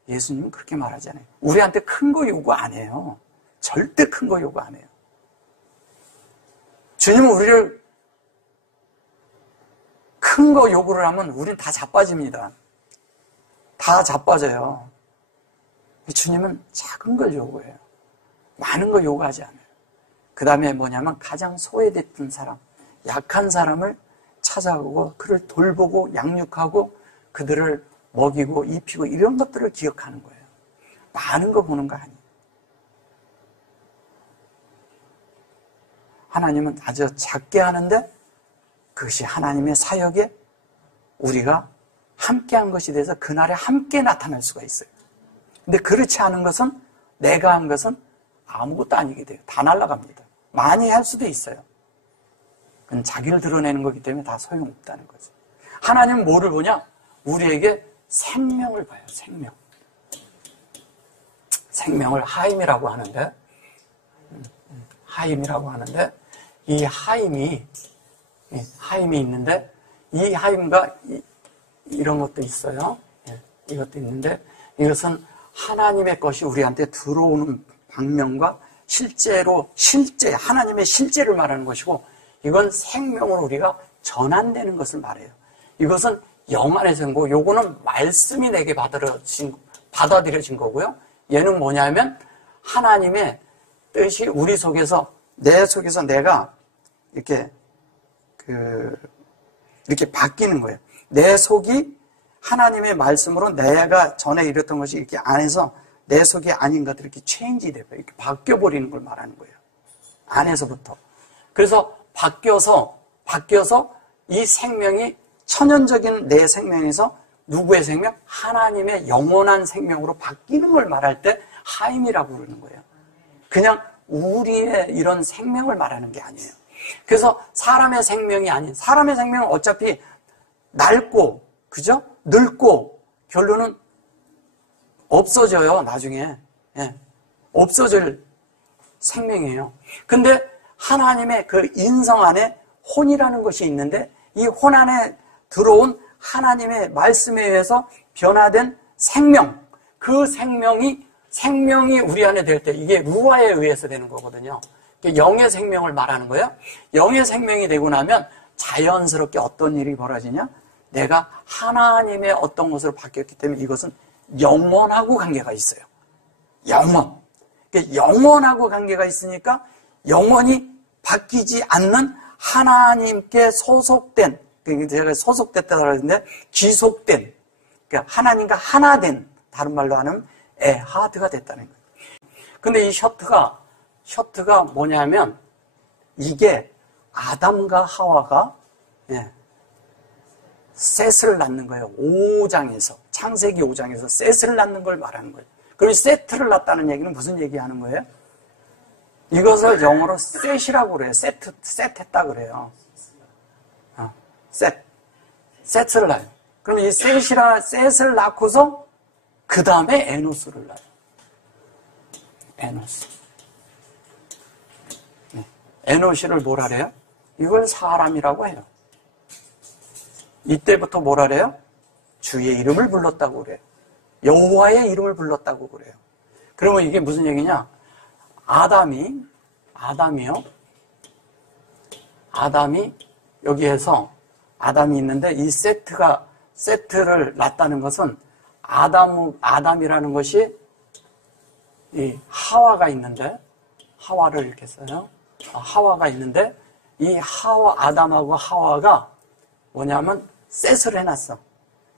예수님은 그렇게 말하잖아요. 우리한테 큰 거 요구 안 해요. 절대 큰 거 요구 안 해요. 주님은 우리를 큰 거 요구를 하면 우린 다 자빠집니다. 다 자빠져요. 주님은 작은 걸 요구해요. 많은 거 요구하지 않아요. 그 다음에 뭐냐면 가장 소외됐던 사람, 약한 사람을 찾아오고 그를 돌보고 양육하고 그들을 먹이고 입히고 이런 것들을 기억하는 거예요. 많은 거 보는 거 아니에요. 하나님은 아주 작게 하는데 그것이 하나님의 사역에 우리가 함께한 것이 돼서 그날에 함께 나타날 수가 있어요. 근데 그렇지 않은 것은 내가 한 것은 아무것도 아니게 돼요. 다 날아갑니다. 많이 할 수도 있어요. 그건 자기를 드러내는 거기 때문에 다 소용없다는 거죠. 하나님은 뭐를 보냐? 우리에게 생명을 봐요. 생명. 생명을 하임이라고 하는데 이 하임이 있는데 이 하임과 이런 것도 있어요. 이것도 있는데 이것은 하나님의 것이 우리한테 들어오는 방면과 실제 하나님의 실제를 말하는 것이고 이건 생명으로 우리가 전환되는 것을 말해요. 이것은 영 안에서 한 거고 요거는 말씀이 내게 받아들여진 거고요. 얘는 뭐냐면 하나님의 뜻이 우리 속에서 내 속에서 내가 이렇게 바뀌는 거예요. 내 속이 하나님의 말씀으로 내가 전에 이랬던 것이 이렇게 안에서 내 속이 아닌 것들이 이렇게 체인지 되고 이렇게 바뀌어버리는 걸 말하는 거예요. 안에서부터. 그래서 바뀌어서 이 생명이 천연적인 내 생명에서 누구의 생명? 하나님의 영원한 생명으로 바뀌는 걸 말할 때 하임이라고 그러는 거예요. 그냥 우리의 이런 생명을 말하는 게 아니에요. 그래서 사람의 생명이 아닌, 사람의 생명은 어차피 낡고, 그죠? 늙고, 결론은 없어져요, 나중에. 없어질 생명이에요. 근데 하나님의 그 인성 안에 혼이라는 것이 있는데 이 혼 안에 들어온 하나님의 말씀에 의해서 변화된 생명, 그 생명이 우리 안에 될 때 이게 루아에 의해서 되는 거거든요. 영의 생명을 말하는 거예요. 영의 생명이 되고 나면 자연스럽게 어떤 일이 벌어지냐? 내가 하나님의 어떤 것으로 바뀌었기 때문에 이것은 영원하고 관계가 있어요. 영원하고 관계가 있으니까 영원히 바뀌지 않는 하나님께 소속된, 제가 소속됐다고 하는데 귀속된, 그러니까 하나님과 하나 된, 다른 말로 하면 에하드가 됐다는 거예요. 근데 이 셔트가 뭐냐면 이게 아담과 하와가 셋을 낳는 거예요. 5장에서 창세기 5장에서 셋을 낳는 걸 말하는 거예요. 그리고 세트를 낳았다는 얘기는 무슨 얘기하는 거예요? 이것을 영어로 셋이라고 그래요. 셋했다 그래요. 셋을 낳아요. 그럼 이 셋을 낳고서 그 다음에 에노스를 낳아요. 에노스. 에노시를 뭐라 그래요? 이걸 사람이라고 해요. 이때부터 뭐라 그래요? 주의 이름을 불렀다고 그래요. 여호와의 이름을 불렀다고 그래요. 그러면 이게 무슨 얘기냐? 아담이 여기에서 아담이 있는데 이 세트를 낳았다는 것은 아담이라는 것이 이 하와가 있는데 하와를 이렇게 써요. 하와가 있는데 이 아담하고 하와가 뭐냐면 셋을 해놨어.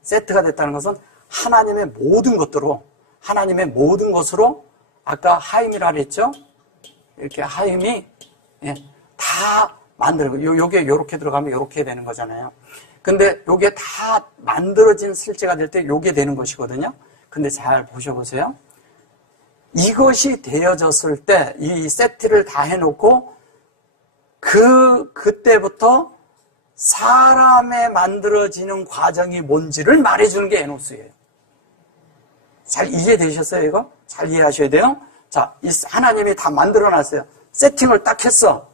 세트가 됐다는 것은 하나님의 모든 것으로 아까 하임이라 그랬죠? 이렇게 하임이 다 만들고 요게 요렇게 들어가면 요렇게 되는 거잖아요. 근데 요게 다 만들어진 실제가 될 때 요게 되는 것이거든요. 근데 잘 보셔보세요. 이것이 되어졌을 때 이 세트를 다 해놓고 그때부터 사람의 만들어지는 과정이 뭔지를 말해주는 게 에노스예요. 잘 이해되셨어요, 이거? 잘 이해하셔야 돼요. 자, 이 하나님이 다 만들어놨어요. 세팅을 딱 했어.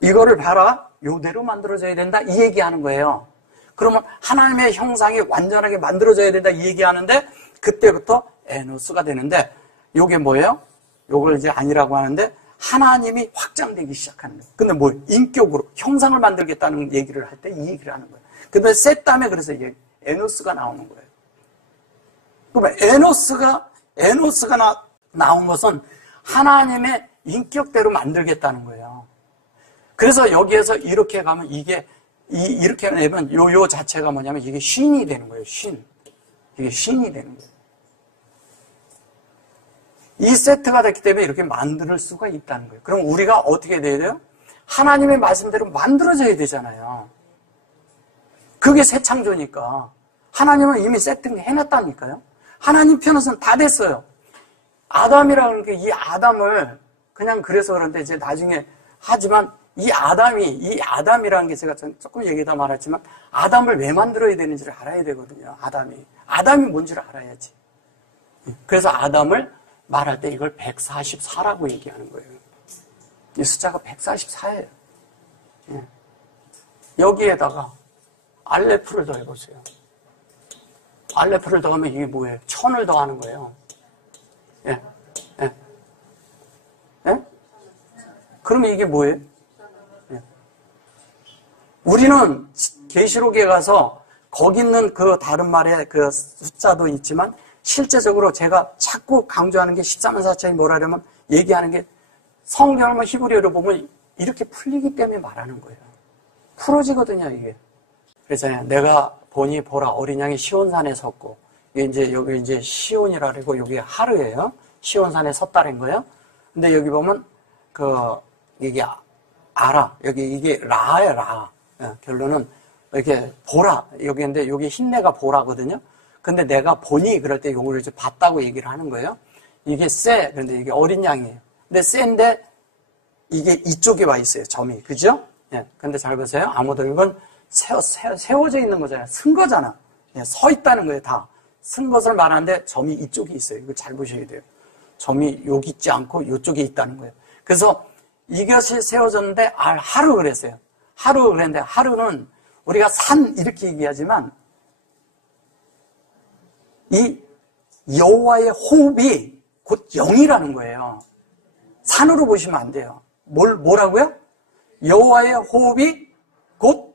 이거를 봐라. 요대로 만들어져야 된다. 이 얘기하는 거예요. 그러면 하나님의 형상이 완전하게 만들어져야 된다. 이 얘기하는데 그때부터 에노스가 되는데 요게 뭐예요? 요걸 이제 아니라고 하는데 하나님이 확장되기 시작하는 거예요. 근데 뭐 인격으로 형상을 만들겠다는 얘기를 할 때 이 얘기를 하는 거예요. 근데 셋 다음에 그래서 이게 에노스가 나오는 거예요. 그러면 에노스가 나온 것은 하나님의 인격대로 만들겠다는 거예요. 그래서 여기에서 이렇게 가면 이렇게 내면 요 자체가 뭐냐면 이게 쉰이 되는 거예요. 이게 쉰이 되는 거예요. 이 세트가 됐기 때문에 이렇게 만들 수가 있다는 거예요. 그럼 우리가 어떻게 돼야 돼요? 하나님의 말씀대로 만들어져야 되잖아요. 그게 새 창조니까. 하나님은 이미 세팅해놨다니까요. 하나님 편에서는 다 됐어요. 아담이라는 게 이 아담을 그냥 그래서 그런데 이제 나중에 하지만 이 아담이라는 게 제가 조금 얘기다 말했지만 아담을 왜 만들어야 되는지를 알아야 되거든요. 아담이 뭔지를 알아야지. 그래서 아담을 말할 때 이걸 144라고 얘기하는 거예요. 이 숫자가 144예요. 여기에다가 알레프를 더해보세요. 알레프를 더하면 이게 뭐예요? 1000을 더하는 거예요. 예. 그러면 이게 뭐예요? 예. 우리는 계시록에 가서 거기 있는 그 다른 말의 그 숫자도 있지만 실제적으로 제가 자꾸 강조하는 게 13만 4천이 뭐라냐면 얘기하는 게 성경을 히브리어로 보면 이렇게 풀리기 때문에 말하는 거예요. 풀어지거든요, 이게. 그래서 내가 보니 보라 어린 양이 시온산에 섰고 여기 이제 시온이라 그러고 여기 하루예요. 시온산에 섰다는 거예요. 근데 여기 보면 이게 아라 여기 이게 라예요, 라. 결론은 이렇게 보라 여기인데 여기 흰내가 보라거든요. 근데 내가 보니 그럴 때 요거를 이제 봤다고 얘기를 하는 거예요. 이게 쎄. 그런데 이게 어린 양이에요. 근데 쎄인데 이게 이쪽에 와 있어요. 점이. 그죠? 예. 근데 잘 보세요. 아무도 이건 세워져 있는 거잖아요. 쓴 거잖아. 예. 서 있다는 거예요, 다. 쓴 것을 말하는데 점이 이쪽에 있어요. 이거 잘 보셔야 돼요. 점이 여기 있지 않고 이쪽에 있다는 거예요. 그래서 이것이 세워졌는데 하루 그랬어요. 하루 그랬는데 하루는 우리가 산 이렇게 얘기하지만 이 여호와의 호흡이 곧 영이라는 거예요. 산으로 보시면 안 돼요. 뭐라고요? 여호와의 호흡이 곧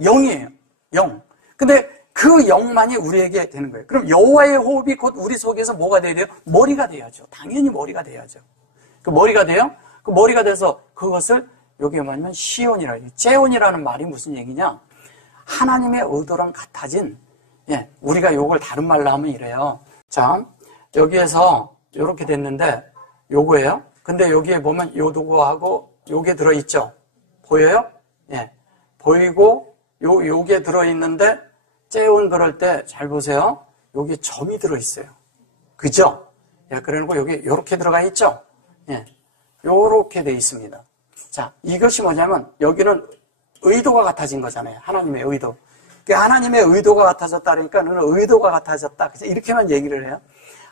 영이에요. 영. 근데 그 영만이 우리에게 되는 거예요. 그럼 여호와의 호흡이 곧 우리 속에서 뭐가 돼야 돼요? 머리가 돼야죠. 당연히 머리가 돼야죠. 그 머리가 돼요? 그 머리가 돼서 그것을 여기에 말하면 시온이라고 해요. 제온이라는 말이 무슨 얘기냐? 하나님의 의도랑 같아진 우리가 요걸 다른 말로 하면 이래요. 자, 여기에서 요렇게 됐는데 요거예요. 근데 여기에 보면 요도구하고 요게 들어있죠. 보여요? 예. 보이고 요게 들어있는데 째온 그럴 때 잘 보세요. 여기 점이 들어있어요. 그죠? 예, 그러고 여기 요렇게 들어가 있죠? 예. 요렇게 돼 있습니다. 자, 이것이 뭐냐면 여기는 의도가 같아진 거잖아요. 하나님의 의도. 하나님의 의도가 같아졌다 그러니까 너는 의도가 같아졌다. 이렇게만 얘기를 해요.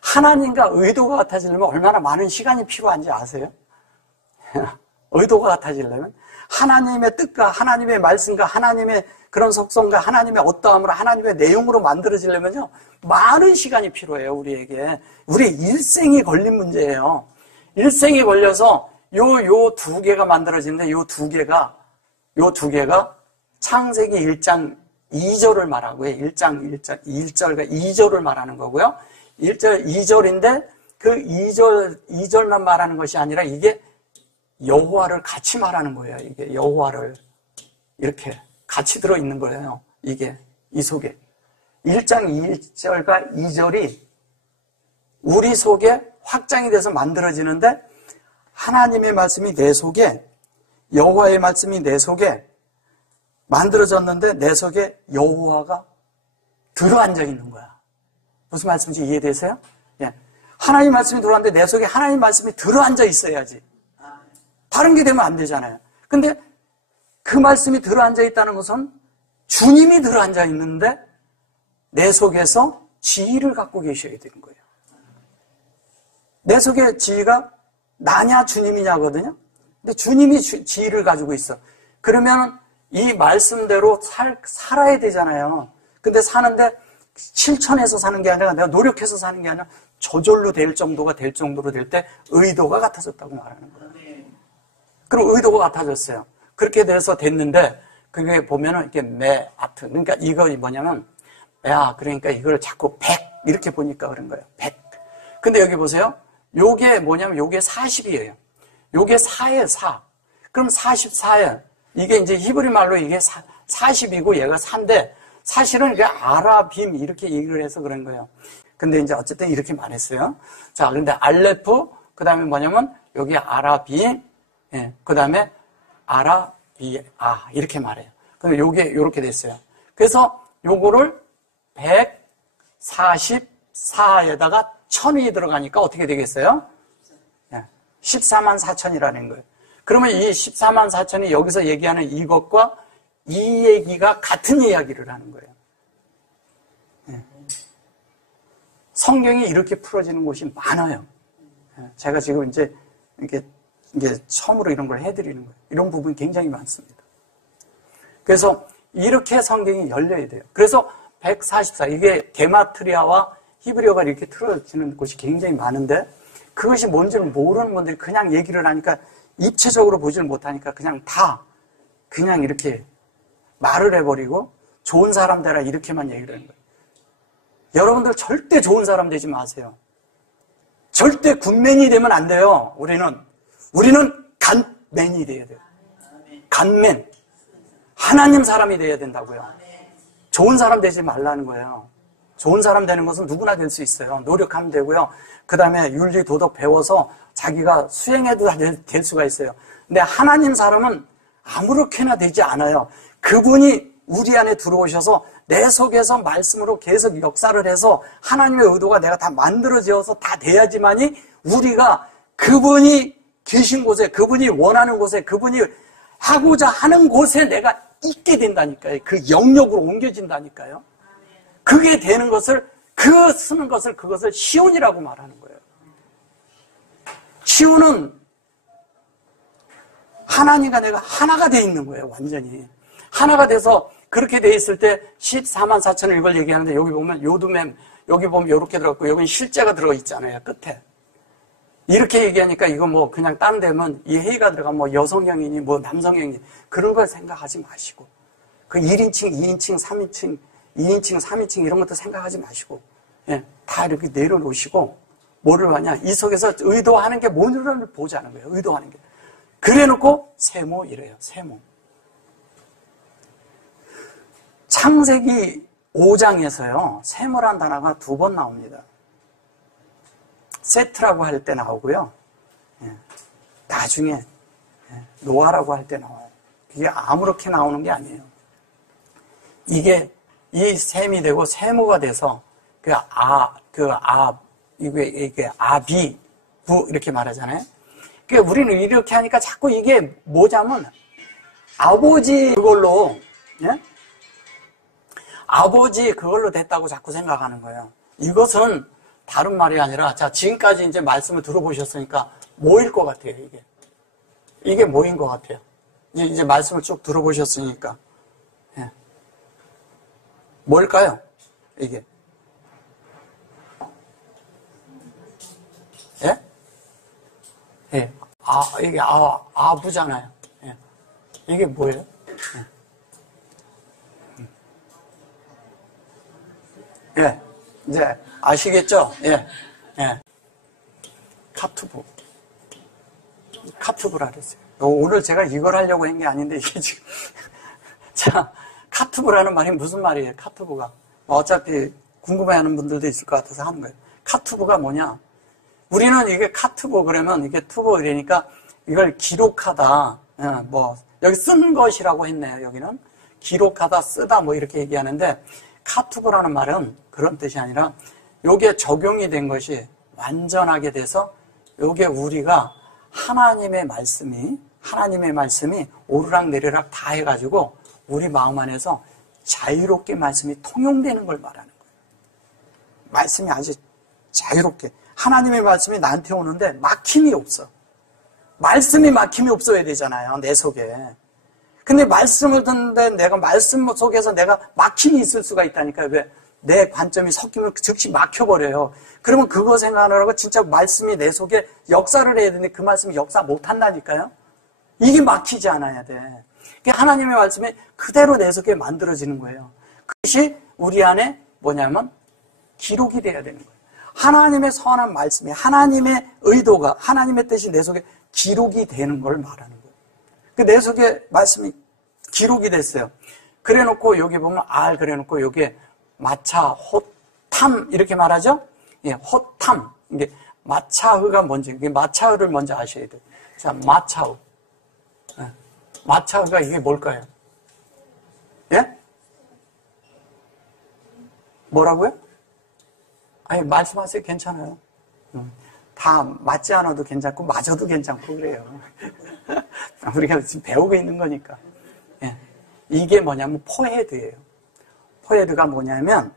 하나님과 의도가 같아지려면 얼마나 많은 시간이 필요한지 아세요? 의도가 같아지려면 하나님의 뜻과 하나님의 말씀과 하나님의 그런 속성과 하나님의 어떠함으로 하나님의 내용으로 만들어지려면요 많은 시간이 필요해요. 우리에게. 우리 일생이 걸린 문제예요. 일생이 걸려서 요 두 개가 만들어지는데 요 두 개가 창세기 1장 2절을 말하고요. 1절과 2절을 말하는 거고요. 1절, 2절인데 그 2절만 말하는 것이 아니라 이게 여호와를 같이 말하는 거예요. 이게 여호와를 이렇게 같이 들어있는 거예요. 이게 이 속에. 1장 1절과 2절이 우리 속에 확장이 돼서 만들어지는데 하나님의 말씀이 내 속에 여호와의 말씀이 내 속에 만들어졌는데 내 속에 여호와가 들어앉아 있는 거야. 무슨 말씀인지 이해되세요? 예. 하나님 말씀이 들어왔는데 내 속에 하나님 말씀이 들어앉아 있어야지. 다른 게 되면 안 되잖아요. 근데 그 말씀이 들어앉아 있다는 것은 주님이 들어앉아 있는데 내 속에서 지위를 갖고 계셔야 되는 거예요. 내 속에 지위가 나냐 주님이냐거든요. 근데 주님이 지위를 가지고 있어. 그러면 이 말씀대로 살아야 되잖아요. 근데 사는데 실천해서 사는 게 아니라 내가 노력해서 사는 게 아니라 저절로 될 정도가 될 정도로 될 때 의도가 같아졌다고 말하는 거예요. 그럼 의도가 같아졌어요. 그렇게 돼서 됐는데 그게 보면은 이렇게 매아트. 그러니까 이거 뭐냐면 그러니까 이걸 자꾸 100 이렇게 보니까 그런 거예요. 100. 근데 여기 보세요. 요게 뭐냐면 요게 40이에요. 요게 4예요, 4. 그럼 44에 이게 이제 히브리 말로 이게 40이고 얘가 4인데 사실은 이게 아라빔 이렇게 얘기를 해서 그런 거예요. 근데 이제 어쨌든 이렇게 말했어요. 자, 그런데 알레프 그다음에 뭐냐면 여기 아라빔 그다음에 아라비아 이렇게 말해요. 그럼 요게 요렇게 됐어요. 그래서 요거를 144에다가 1000이 들어가니까 어떻게 되겠어요? 14만 4천이라는 거예요. 그러면 이 14만 4천이 여기서 얘기하는 이것과 이 얘기가 같은 이야기를 하는 거예요. 성경이 이렇게 풀어지는 곳이 많아요. 제가 지금 이제 이게 처음으로 이런 걸 해드리는 거예요. 이런 부분이 굉장히 많습니다. 그래서 이렇게 성경이 열려야 돼요. 그래서 144, 이게 게마트리아와 히브리어가 이렇게 틀어지는 곳이 굉장히 많은데 그것이 뭔지를 모르는 분들이 그냥 얘기를 하니까 입체적으로 보지를 못하니까 그냥 이렇게 말을 해버리고 좋은 사람 되라 이렇게만 얘기를 하는 거예요. 여러분들 절대 좋은 사람 되지 마세요. 절대 굿맨이 되면 안 돼요. 우리는 간맨이 돼야 돼요. 간맨. 하나님 사람이 돼야 된다고요. 좋은 사람 되지 말라는 거예요. 좋은 사람 되는 것은 누구나 될 수 있어요. 노력하면 되고요. 그 다음에 윤리 도덕 배워서 자기가 수행해도 될 수가 있어요. 근데 하나님 사람은 아무렇게나 되지 않아요. 그분이 우리 안에 들어오셔서 내 속에서 말씀으로 계속 역사를 해서 하나님의 의도가 내가 다 만들어지어서 다 돼야지만이 우리가 그분이 계신 곳에, 그분이 원하는 곳에, 그분이 하고자 하는 곳에 내가 있게 된다니까요. 그 영역으로 옮겨진다니까요. 그게 되는 것을, 그것을 시온이라고 말하는 거예요. 시온은 하나님과 내가 하나가 돼 있는 거예요, 완전히. 하나가 돼서 그렇게 돼 있을 때 14만 4천을 이걸 얘기하는데 여기 보면 요두맴, 여기 보면 이렇게 들어갔고 여기는 실제가 들어가 있잖아요, 끝에. 이렇게 얘기하니까 이거 뭐 그냥 딴 데면 이 해가 들어가면 뭐 여성형이니 뭐 남성형이니 그런 걸 생각하지 마시고 그 1인칭, 2인칭, 3인칭, 2인칭, 3인칭 이런 것도 생각하지 마시고 다 이렇게 내려놓으시고 뭐를 하냐 이 속에서 의도하는 게 뭔지를 보자는 거예요. 의도하는 게. 그래놓고 세모 이래요. 세모. 창세기 5장에서요. 세모란 단어가 2번 나옵니다. 세트라고 할 때 나오고요. 나중에 노아라고 할 때 나와요. 이게 아무렇게 나오는 게 아니에요. 이게 이 셈이 되고 세모가 돼서 이게 아비 부 이렇게 말하잖아요. 그러니까 우리는 이렇게 하니까 자꾸 이게 뭐냐면 아버지 그걸로 아버지 그걸로 됐다고 자꾸 생각하는 거예요. 이것은 다른 말이 아니라, 자, 지금까지 이제 말씀을 들어보셨으니까 뭐일 것 같아요, 이게? 이게 뭐인 것 같아요? 이제 말씀을 쭉 들어보셨으니까. 뭘까요? 이게? 이게 아부잖아요. 이게 뭐예요? 이제 아시겠죠? 카투브라 그랬어요. 오늘 제가 이걸 하려고 한 게 아닌데 이게 지금 자, 카투브라는 말이 무슨 말이에요? 카투브가 어차피 궁금해하는 분들도 있을 것 같아서 하는 거예요. 카투브가 뭐냐? 우리는 이게 카투브 그러면 이게 투브 이러니까 이걸 기록하다, 뭐 여기 쓴 것이라고 했네요. 여기는 기록하다, 쓰다 뭐 이렇게 얘기하는데 카투브라는 말은 그런 뜻이 아니라 요게 적용이 된 것이 완전하게 돼서 요게 우리가 하나님의 말씀이 하나님의 말씀이 오르락 내리락 다 해가지고 우리 마음 안에서 자유롭게 말씀이 통용되는 걸 말하는 거예요. 말씀이 아주 자유롭게. 하나님의 말씀이 나한테 오는데 막힘이 없어. 말씀이 막힘이 없어야 되잖아요, 내 속에. 근데 말씀을 듣는데 내가 말씀 속에서 내가 막힘이 있을 수가 있다니까요. 왜? 내 관점이 섞이면 즉시 막혀버려요. 그러면 그거 생각하느라고 진짜 말씀이 내 속에 역사를 해야 되는데 그 말씀이 역사 못한다니까요. 이게 막히지 않아야 돼. 하나님의 말씀이 그대로 내 속에 만들어지는 거예요. 그것이 우리 안에 뭐냐면 기록이 돼야 되는 거예요. 하나님의 선한 말씀이, 하나님의 의도가, 하나님의 뜻이 내 속에 기록이 되는 걸 말하는 거예요. 내 속에 말씀이 기록이 됐어요. 그래놓고 여기 보면 알 그래놓고 여기에 마차, 호탐 이렇게 말하죠? 예, 호탐. 이게 마차흐가 뭔지, 이게 마차흐를 먼저 아셔야 돼요. 자, 마차흐. 예. 마차흐가 이게 뭘까요? 예? 뭐라고요? 아니, 말씀하세요. 괜찮아요. 다 맞지 않아도 괜찮고, 맞아도 괜찮고, 그래요. 우리가 지금 배우고 있는 거니까. 예. 이게 뭐냐면, 포헤드예요. 포헤드가 뭐냐면,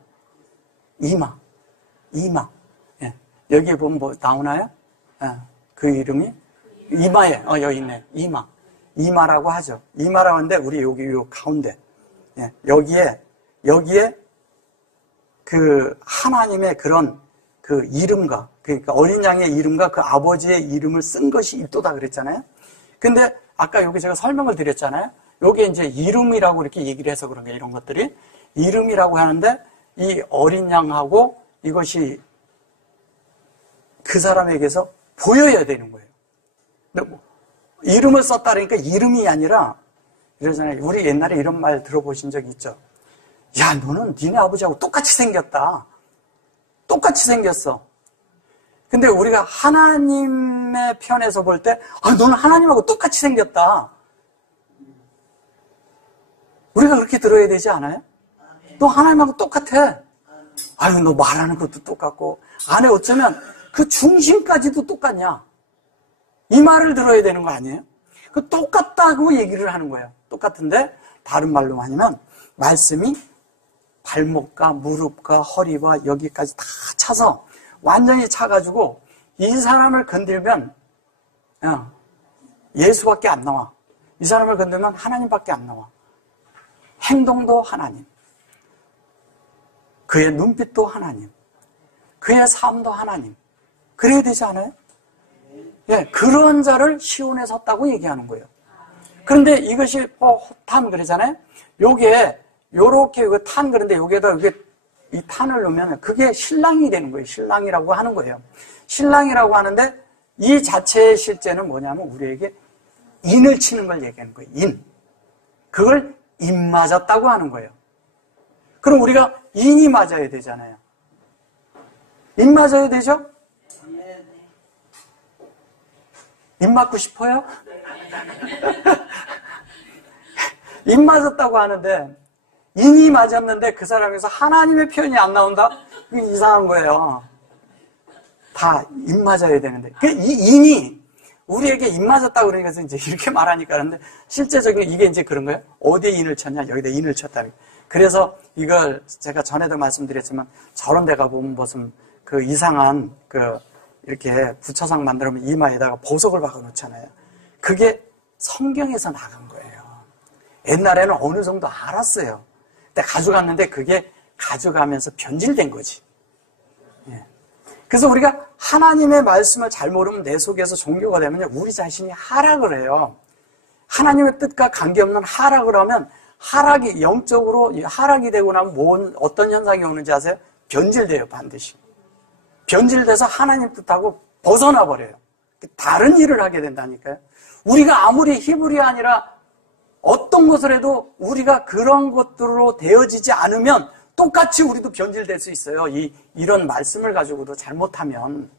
이마. 예. 여기에 보면 뭐 나오나요? 예. 그 이름이? 이마에, 여기 있네. 이마라고 하죠. 이마라고 하는데, 우리 여기 요 가운데. 예. 여기에 그 하나님의 그런 그 이름과, 그러니까 어린 양의 이름과 그 아버지의 이름을 쓴 것이 입도다 그랬잖아요. 근데 아까 여기 제가 설명을 드렸잖아요. 요게 이제 이름이라고 이렇게 얘기를 해서 그런 거예요. 이런 것들이. 이름이라고 하는데 이 어린 양하고 이것이 그 사람에게서 보여야 되는 거예요. 근데 뭐 이름을 썼다 그러니까 이름이 아니라 이러잖아요. 우리 옛날에 이런 말 들어보신 적 있죠? 야, 너는 니네 아버지하고 똑같이 생겼다. 똑같이 생겼어. 근데 우리가 하나님의 편에서 볼 때, 너는 하나님하고 똑같이 생겼다. 우리가 그렇게 들어야 되지 않아요? 너 하나님하고 똑같아. 아유, 너 말하는 것도 똑같고, 안에 어쩌면 그 중심까지도 똑같냐. 이 말을 들어야 되는 거 아니에요? 그 똑같다고 얘기를 하는 거예요. 똑같은데, 다른 말로 하면, 말씀이 발목과 무릎과 허리와 여기까지 다 차서 완전히 차가지고 이 사람을 건들면 예수밖에 안 나와. 이 사람을 건들면 하나님밖에 안 나와. 행동도 하나님. 그의 눈빛도 하나님. 그의 삶도 하나님. 그래야 되지 않아요? 예, 그런 자를 시온에 섰다고 얘기하는 거예요. 그런데 이것이 호탐 그러잖아요. 요게 요렇게 탄 그런데 여기에다 이 탄을 넣으면 그게 신랑이 되는 거예요. 신랑이라고 하는 거예요. 신랑이라고 하는데 이 자체의 실제는 뭐냐면 우리에게 인을 치는 걸 얘기하는 거예요. 인. 그걸 인 맞았다고 하는 거예요. 그럼 우리가 인이 맞아야 되잖아요. 인 맞아야 되죠? 인 맞고 싶어요? 인 맞았다고 하는데 인이 맞았는데 그 사람에서 하나님의 표현이 안 나온다? 그게 이상한 거예요. 다 인 맞아야 되는데. 이 인이 우리에게 인 맞았다고 그러니까 이제 이렇게 말하니까 그런데 실제적인 이게 이제 그런 거예요. 어디에 인을 쳤냐? 여기다 인을 쳤다. 그래서 이걸 제가 전에도 말씀드렸지만 저런 데 가보면 무슨 그 이상한 그 이렇게 부처상 만들면 이마에다가 보석을 박아 놓잖아요. 그게 성경에서 나간 거예요. 옛날에는 어느 정도 알았어요. 근데 가져갔는데 그게 가져가면서 변질된 거지. 예. 그래서 우리가 하나님의 말씀을 잘 모르면 내 속에서 종교가 되면 우리 자신이 하락을 해요. 하나님의 뜻과 관계없는 하락을 하면 하락이 영적으로 하락이 되고 나면 어떤 현상이 오는지 아세요? 변질돼요, 반드시. 변질돼서 하나님 뜻하고 벗어나 버려요. 다른 일을 하게 된다니까요. 우리가 아무리 히브리 아니라 어떤 것을 해도 우리가 그런 것들로 되어지지 않으면 똑같이 우리도 변질될 수 있어요. 이런 말씀을 가지고도 잘못하면.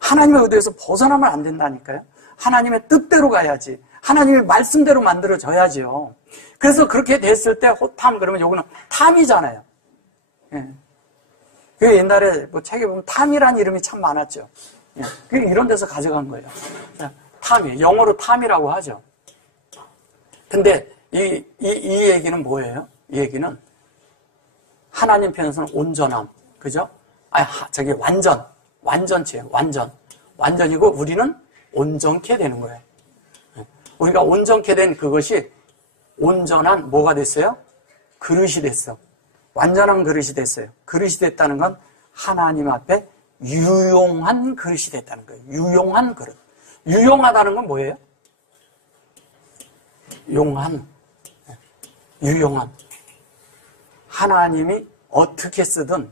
하나님의 의도에서 벗어나면 안 된다니까요. 하나님의 뜻대로 가야지. 하나님의 말씀대로 만들어져야지요. 그래서 그렇게 됐을 때 호탐 그러면 요거는 탐이잖아요. 예. 그 옛날에 뭐 책에 보면 탐이라는 이름이 참 많았죠. 예. 이런 데서 가져간 거예요. 탐이, 영어로 탐이라고 하죠. 근데 이 얘기는 뭐예요? 이 얘기는 하나님 편에서는 온전함, 그죠? 저기 완전체예요, 완전이고 우리는 온전케 되는 거예요. 우리가 온전케 된 그것이 온전한 뭐가 됐어요? 그릇이 됐어. 완전한 그릇이 됐어요. 그릇이 됐다는 건 하나님 앞에 유용한 그릇이 됐다는 거예요. 유용한 그릇. 유용하다는 건 뭐예요? 유용한. 하나님이 어떻게 쓰든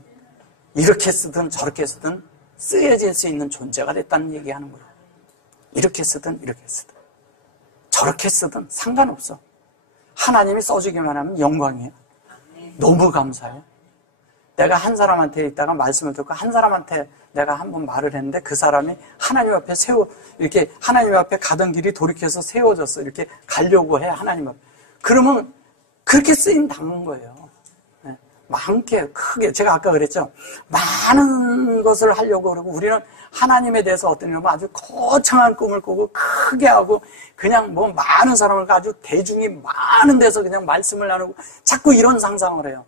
이렇게 쓰든 저렇게 쓰든 쓰여질 수 있는 존재가 됐다는 얘기하는 거예요. 이렇게 쓰든 이렇게 쓰든 저렇게 쓰든 상관없어. 하나님이 써주기만 하면 영광이에요. 너무 감사해요. 내가 한 사람한테 있다가 말씀을 듣고 한 사람한테 내가 한번 말을 했는데 그 사람이 하나님 앞에 이렇게 하나님 앞에 가던 길이 돌이켜서 세워졌어. 이렇게 가려고 해, 하나님 앞에. 그러면 그렇게 쓰임 당한 거예요. 많게, 크게. 제가 아까 그랬죠. 많은 것을 하려고 그러고 우리는 하나님에 대해서 어떤 이러면 아주 거창한 꿈을 꾸고 크게 하고 그냥 뭐 많은 사람을 아주 대중이 많은 데서 그냥 말씀을 나누고 자꾸 이런 상상을 해요.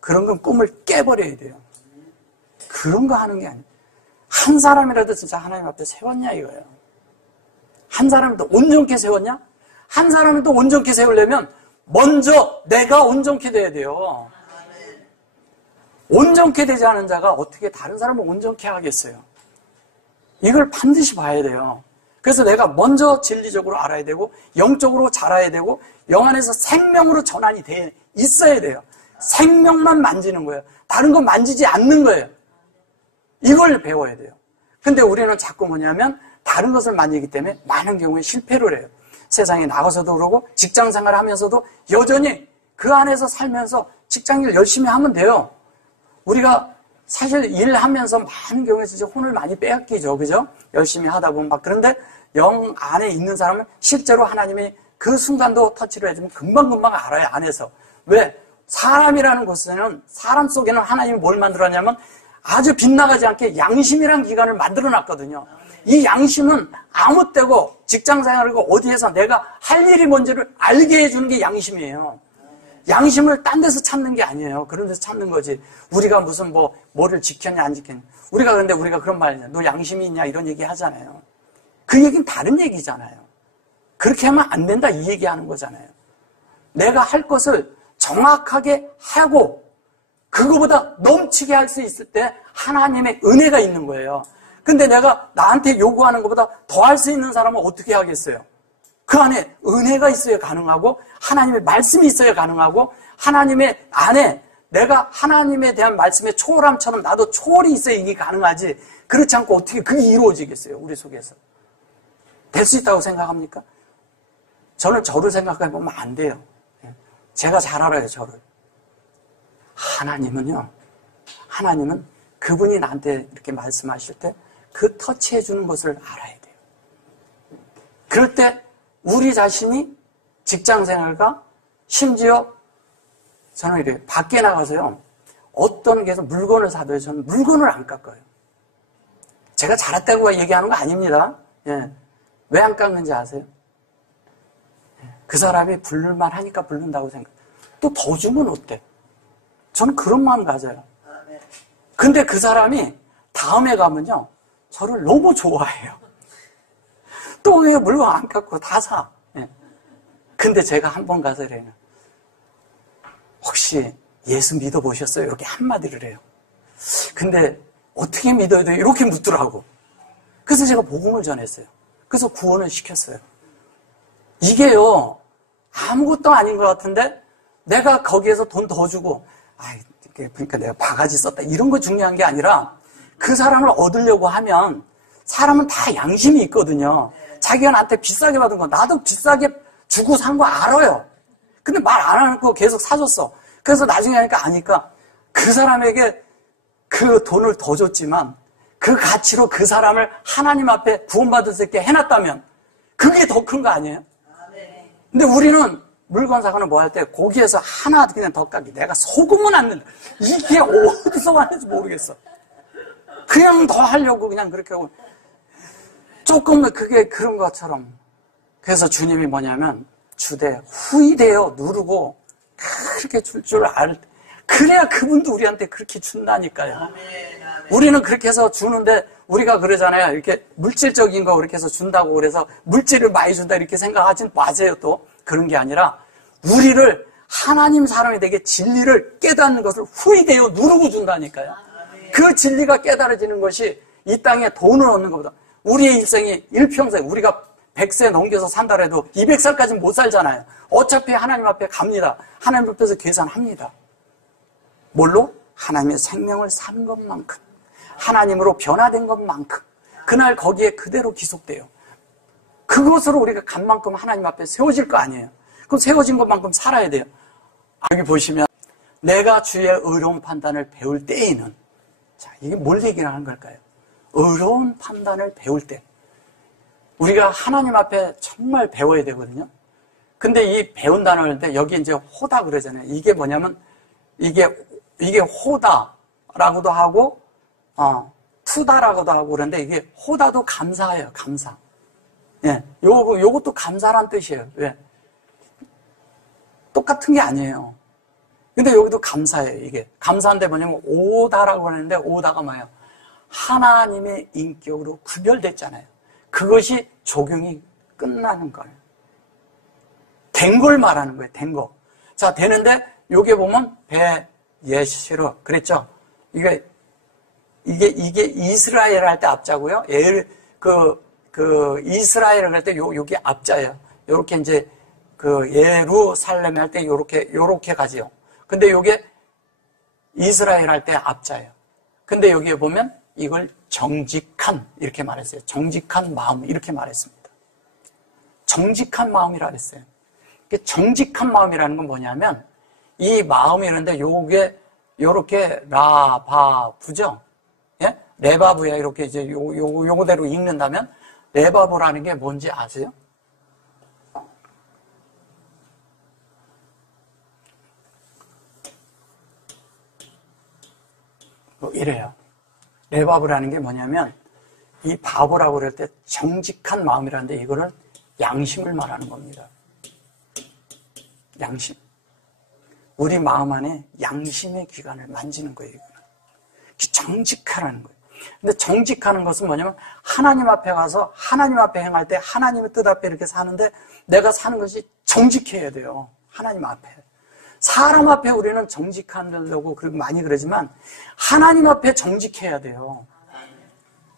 그런 건 꿈을 깨버려야 돼요. 그런 거 하는 게 아니에요. 한 사람이라도 진짜 하나님 앞에 세웠냐 이거예요. 한 사람도 온전케 세웠냐? 한 사람도 온전케 세우려면 먼저 내가 온전케 돼야 돼요. 온전케 되지 않은 자가 어떻게 다른 사람을 온전케 하겠어요? 이걸 반드시 봐야 돼요. 그래서 내가 먼저 진리적으로 알아야 되고 영적으로 자라야 되고 영 안에서 생명으로 전환이 돼 있어야 돼요. 생명만 만지는 거예요. 다른 건 만지지 않는 거예요. 이걸 배워야 돼요. 근데 우리는 자꾸 뭐냐면 다른 것을 만지기 때문에 많은 경우에 실패를 해요. 세상에 나가서도 그러고 직장 생활하면서도 여전히 그 안에서 살면서 직장일 열심히 하면 돼요. 우리가 사실 일하면서 많은 경우에 진짜 혼을 많이 빼앗기죠. 그죠? 열심히 하다 보면 막. 그런데 영 안에 있는 사람은 실제로 하나님이 그 순간도 터치를 해주면 금방금방 알아요, 안에서. 왜? 사람이라는 곳에는, 사람 속에는 하나님이 뭘 만들었냐면 아주 빗나가지 않게 양심이라는 기관을 만들어 놨거든요. 이 양심은 아무 때고 직장 생활이고 어디에서 내가 할 일이 뭔지를 알게 해주는 게 양심이에요. 양심을 딴 데서 찾는 게 아니에요. 그런 데서 찾는 거지. 우리가 무슨 뭐를 지켰냐 안 지켰냐. 그런데 우리가 그런 말이냐. 너 양심이 있냐 이런 얘기 하잖아요. 그 얘기는 다른 얘기잖아요. 그렇게 하면 안 된다 이 얘기하는 거잖아요. 내가 할 것을 정확하게 하고 그거보다 넘치게 할 수 있을 때 하나님의 은혜가 있는 거예요. 근데 내가 나한테 요구하는 것보다 더 할 수 있는 사람은 어떻게 하겠어요? 그 안에 은혜가 있어야 가능하고 하나님의 말씀이 있어야 가능하고 하나님의 안에 내가 하나님에 대한 말씀의 초월함처럼 나도 초월이 있어야 이게 가능하지. 그렇지 않고 어떻게 그게 이루어지겠어요? 우리 속에서. 될 수 있다고 생각합니까? 저는 저를 생각해보면 안 돼요. 제가 잘 알아요, 저를. 하나님은 그분이 나한테 이렇게 말씀하실 때 그 터치해주는 것을 알아야 돼요. 그럴 때 우리 자신이 직장 생활과 심지어 저는 이렇게 밖에 나가서요. 어떤 게서 물건을 사도요. 저는 물건을 안 깎아요. 제가 잘했다고 얘기하는 거 아닙니다. 예. 왜 안 깎는지 아세요? 그 사람이 부를만 하니까 부른다고 생각. 또 더 주면 어때? 저는 그런 마음 가져요. 근데 그 사람이 다음에 가면요. 저를 너무 좋아해요. 또 왜 물건 안 깎고 다 사? 예. 근데 제가 한 번 가서 이래요. 혹시 예수 믿어보셨어요? 이렇게 한마디를 해요. 근데 어떻게 믿어야 돼요? 이렇게 묻더라고. 그래서 제가 복음을 전했어요. 그래서 구원을 시켰어요. 이게요. 아무것도 아닌 것 같은데 내가 거기에서 돈 더 주고 그러니까 내가 바가지 썼다 이런 거 중요한 게 아니라 그 사람을 얻으려고 하면 사람은 다 양심이 있거든요. 자기가 나한테 비싸게 받은 거 나도 비싸게 주고 산 거 알아요. 근데 말 안 하는 거 계속 사줬어. 그래서 나중에 아니까 그 사람에게 그 돈을 더 줬지만 그 가치로 그 사람을 하나님 앞에 구원받을 수 있게 해놨다면 그게 더 큰 거 아니에요? 근데 우리는 물건 사거나 뭐 할 때 거기에서 하나 그냥 더 깎기. 내가 속으면 안 된다. 이게 어디서 왔는지 모르겠어. 그냥 더 하려고 그냥 그렇게 하고. 조금 그게 그런 것처럼. 그래서 주님이 뭐냐면 주되 후이되어 누르고 그렇게 줄 줄 그래야 그분도 우리한테 그렇게 준다니까요. 우리는 그렇게 해서 주는데 우리가 그러잖아요. 이렇게 물질적인 거 그렇게 해서 준다고 그래서 물질을 많이 준다 이렇게 생각하진 마세요. 또 그런 게 아니라 우리를 하나님 사람이 되게 진리를 깨닫는 것을 후이되어 누르고 준다니까요. 그 진리가 깨달아지는 것이 이 땅에 돈을 얻는 것보다 우리의 일생이 일평생 우리가 100세 넘겨서 산다 해도 200살까지는 못 살잖아요. 어차피 하나님 앞에 갑니다. 하나님 앞에서 계산합니다. 뭘로? 하나님의 생명을 산 것만큼 하나님으로 변화된 것만큼 그날 거기에 그대로 기속돼요. 그것으로 우리가 간 만큼 하나님 앞에 세워질 거 아니에요. 그럼 세워진 것만큼 살아야 돼요. 여기 보시면 내가 주의 의로운 판단을 배울 때에는 자 이게 뭘 얘기를 하는 걸까요? 의로운 판단을 배울 때 우리가 하나님 앞에 정말 배워야 되거든요. 근데 이 배운다는 건데 여기 이제 호다 그러잖아요. 이게 뭐냐면 이게 호다라고도 하고 투다라고도 하고 그런데 이게 호다도 감사예요. 감사. 예, 요것도 감사란 뜻이에요. 왜? 똑같은 게 아니에요. 근데 여기도 감사예요. 이게 감사한데 뭐냐면 오다라고 하는데 오다가 뭐예요? 하나님의 인격으로 구별됐잖아요. 그것이 적용이 끝나는 거예요. 된 걸 말하는 거예요. 된 거. 자, 되는데 요게 보면 예시로 그랬죠. 이게 이스라엘 할 때 앞자고요. 이스라엘을 할 때 요게 앞자예요. 요렇게 이제 예루살렘 할 때 요렇게 가지요. 근데 요게 이스라엘 할 때 앞자예요. 근데 여기에 보면 이걸 정직한 이렇게 말했어요. 정직한 마음 이렇게 말했습니다. 정직한 마음이라 그랬어요. 정직한 마음이라는 건 뭐냐면 이 마음이라는데 요게 요렇게 라바부죠. 예? 레바부야 이렇게 이제 요거대로 읽는다면 레바부라는 게 뭔지 아세요? 이래요. 레바브라는 게 뭐냐면 이 바보라고 그럴 때 정직한 마음이라는데 이거는 양심을 말하는 겁니다. 양심. 우리 마음 안에 양심의 기관을 만지는 거예요. 이거는. 정직하라는 거예요. 근데 정직하는 것은 뭐냐면 하나님 앞에 가서 하나님 앞에 행할 때 하나님의 뜻 앞에 이렇게 사는데 내가 사는 것이 정직해야 돼요. 하나님 앞에. 사람 앞에 우리는 정직하려고 많이 그러지만 하나님 앞에 정직해야 돼요.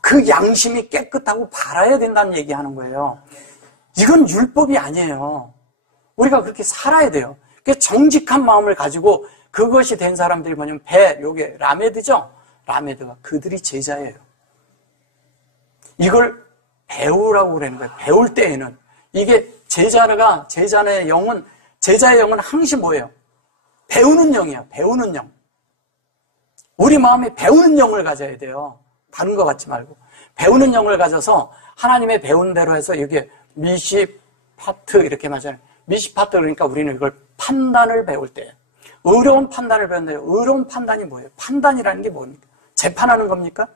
그 양심이 깨끗하고 바라야 된다는 얘기하는 거예요. 이건 율법이 아니에요. 우리가 그렇게 살아야 돼요. 정직한 마음을 가지고 그것이 된 사람들이 뭐냐면 요게 라메드죠? 라메드가 그들이 제자예요. 이걸 배우라고 그러는 거예요. 배울 때에는 이게 제자의 영은 항시 뭐예요? 배우는 영이에요. 배우는 영. 우리 마음에 배우는 영을 가져야 돼요. 다른 것 같지 말고. 배우는 영을 가져서 하나님의 배운 대로 해서 이게 미시파트 이렇게 말하잖아요. 미시파트 그러니까 우리는 이걸 판단을 배울 때 의로운 판단을 배운대요. 의로운 판단이 뭐예요? 판단이라는 게 뭡니까? 재판하는 겁니까?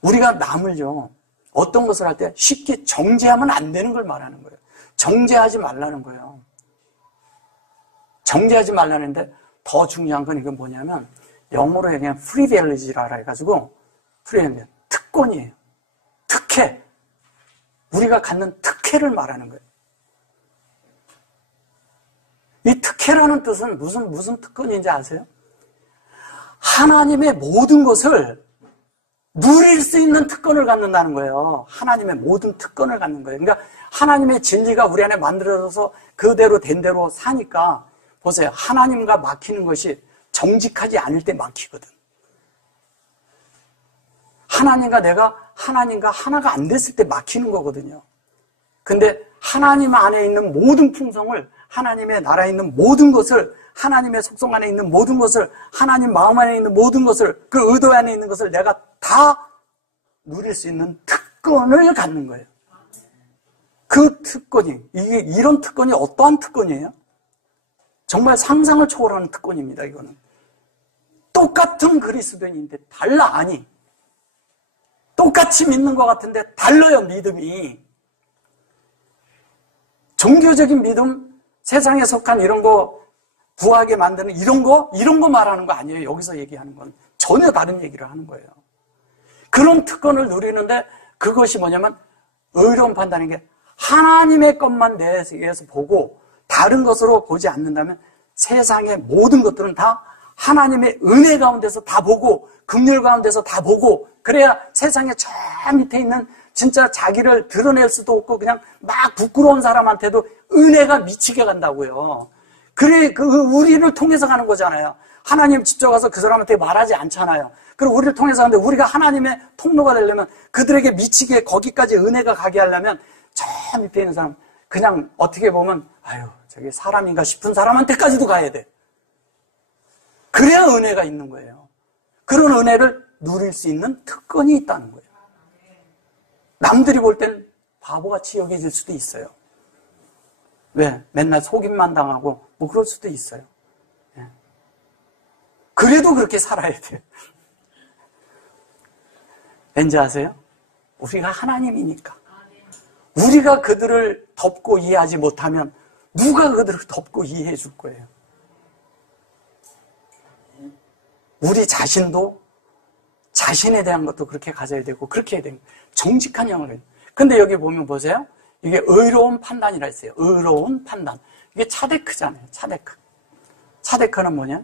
우리가 남을요. 어떤 것을 할 때 쉽게 정죄하면 안 되는 걸 말하는 거예요. 정죄하지 말라는 거예요. 정죄하지 말라는데 더 중요한 건 이건 뭐냐면 영어로 그냥 프리빌리지라 해가지고 프리빌리지 특권이에요. 특혜. 우리가 갖는 특혜를 말하는 거예요. 이 특혜라는 뜻은 무슨 특권인지 아세요? 하나님의 모든 것을 누릴 수 있는 특권을 갖는다는 거예요. 하나님의 모든 특권을 갖는 거예요. 그러니까 하나님의 진리가 우리 안에 만들어져서 그대로 된 대로 사니까 보세요. 하나님과 막히는 것이 정직하지 않을 때 막히거든. 하나님과 하나가 안 됐을 때 막히는 거거든요. 근데 하나님 안에 있는 모든 풍성을, 하나님의 나라에 있는 모든 것을, 하나님의 속성 안에 있는 모든 것을, 하나님 마음 안에 있는 모든 것을, 그 의도 안에 있는 것을 내가 다 누릴 수 있는 특권을 갖는 거예요. 그 특권이, 이런 특권이 어떠한 특권이에요? 정말 상상을 초월하는 특권입니다, 이거는. 똑같은 그리스도인인데 달라, 아니. 똑같이 믿는 것 같은데 달라요, 믿음이. 종교적인 믿음, 세상에 속한 이런 거, 부하게 만드는 이런 거 말하는 거 아니에요. 여기서 얘기하는 건 전혀 다른 얘기를 하는 거예요. 그런 특권을 누리는데 그것이 뭐냐면 의로운 판단인 게 하나님의 것만 내에서 보고 다른 것으로 보지 않는다면 세상의 모든 것들은 다 하나님의 은혜 가운데서 다 보고 긍휼 가운데서 다 보고 그래야 세상에 저 밑에 있는 진짜 자기를 드러낼 수도 없고 그냥 막 부끄러운 사람한테도 은혜가 미치게 간다고요. 그래, 우리를 통해서 가는 거잖아요. 하나님 직접 가서 그 사람한테 말하지 않잖아요. 그리고 우리를 통해서 가는데 우리가 하나님의 통로가 되려면 그들에게 미치게 거기까지 은혜가 가게 하려면 저 밑에 있는 사람 그냥 어떻게 보면 아유 저게 사람인가 싶은 사람한테까지도 가야 돼. 그래야 은혜가 있는 거예요. 그런 은혜를 누릴 수 있는 특권이 있다는 거예요. 남들이 볼 땐 바보같이 여겨질 수도 있어요. 왜? 맨날 속임만 당하고 뭐 그럴 수도 있어요. 그래도 그렇게 살아야 돼요. 왠지 아세요? 우리가 하나님이니까. 우리가 그들을 덮고 이해하지 못하면 누가 그들을 덮고 이해해 줄 거예요? 우리 자신도 자신에 대한 것도 그렇게 가져야 되고 그렇게 해야 되는 거예요. 정직한 영을. 근데 여기 보면 보세요. 이게 의로운 판단이라 했어요. 의로운 판단. 이게 차데크잖아요. 차데크. 차데크는 뭐냐?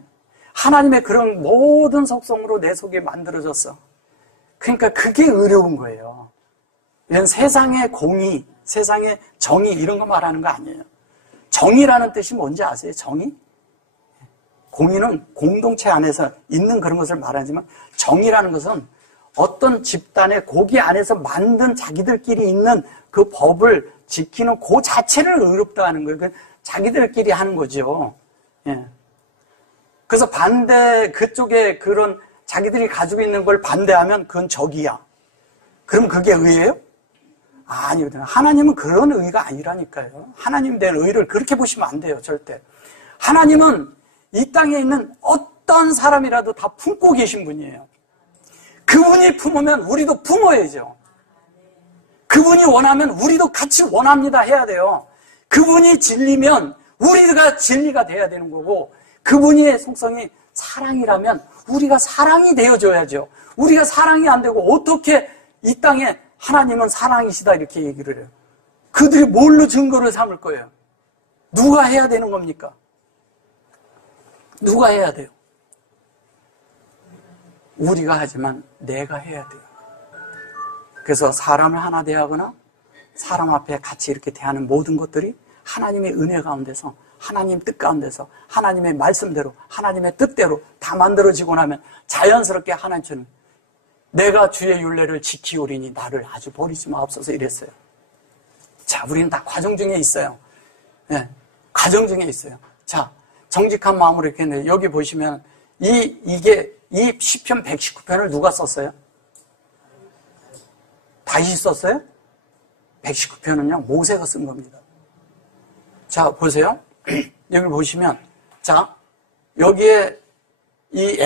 하나님의 그런 모든 속성으로 내 속에 만들어졌어. 그러니까 그게 의로운 거예요. 이런 세상의 공의, 세상의 정의 이런 거 말하는 거 아니에요. 정의라는 뜻이 뭔지 아세요? 정의? 공의는 공동체 안에서 있는 그런 것을 말하지만 정의라는 것은 어떤 집단의 고기 안에서 만든 자기들끼리 있는 그 법을 지키는 그 자체를 의롭다 하는 거예요. 자기들끼리 하는 거죠. 예. 그래서 그쪽에 그런 자기들이 가지고 있는 걸 반대하면 그건 적이야. 그럼 그게 의예요? 아니거든요. 하나님은 그런 의가 아니라니까요. 하나님 된 의를 그렇게 보시면 안 돼요. 절대. 하나님은 이 땅에 있는 어떤 사람이라도 다 품고 계신 분이에요. 그분이 품으면 우리도 품어야죠. 그분이 원하면 우리도 같이 원합니다 해야 돼요. 그분이 진리면 우리가 진리가 돼야 되는 거고 그분의 속성이 사랑이라면 우리가 사랑이 되어줘야죠. 우리가 사랑이 안 되고 어떻게 이 땅에 하나님은 사랑이시다 이렇게 얘기를 해요. 그들이 뭘로 증거를 삼을 거예요? 누가 해야 되는 겁니까? 누가 해야 돼요? 우리가 하지만 내가 해야 돼요. 그래서 사람을 하나 대하거나 사람 앞에 같이 이렇게 대하는 모든 것들이 하나님의 은혜 가운데서 하나님 뜻 가운데서 하나님의 말씀대로 하나님의 뜻대로 다 만들어지고 나면 자연스럽게 하나님처럼 내가 주의 율례를 지키오리니 나를 아주 버리지 마옵소서 이랬어요. 자, 우리는 다 과정 중에 있어요. 네, 과정 중에 있어요. 자, 정직한 마음으로 이렇게 했는데 여기 보시면 이 시편 119편을 누가 썼어요? 다윗이 썼어요? 119편은요 모세가 쓴 겁니다. 자, 보세요. 여기 보시면 자, 여기에 이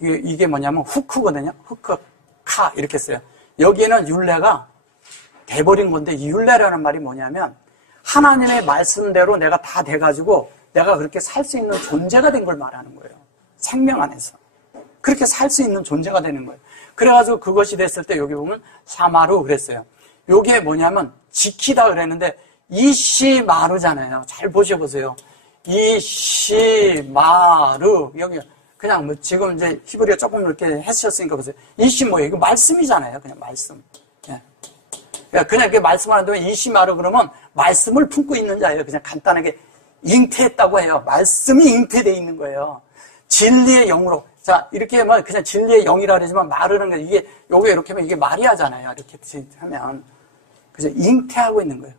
이게 뭐냐면 후크거든요. 후크, 카 이렇게 써요. 여기에는 율례가 돼버린 건데 이 율례라는 말이 뭐냐면 하나님의 말씀대로 내가 다 돼가지고 내가 그렇게 살 수 있는 존재가 된 걸 말하는 거예요. 생명 안에서. 그렇게 살 수 있는 존재가 되는 거예요. 그래가지고 그것이 됐을 때 여기 보면 사마루 그랬어요. 요게 뭐냐면 지키다 그랬는데 이시마루잖아요. 잘 보셔보세요. 이시마루 여기 그냥 뭐 지금 이제 히브리어 조금 이렇게 해주셨으니까 보세요. 이시 뭐예요? 이거 말씀이잖아요. 그냥 말씀. 예. 그냥 이렇게 말씀을 한다면 이시마루 그러면 말씀을 품고 있는 자예요. 그냥 간단하게 잉태했다고 해요. 말씀이 잉태되어 있는 거예요. 진리의 영으로. 자, 이렇게 뭐 그냥 진리의 영이라 그러지만 말하는 거 이게 요게 이렇게 하면 이게 말이 하잖아요. 이렇게 하면. 그래서 잉태하고 있는 거예요.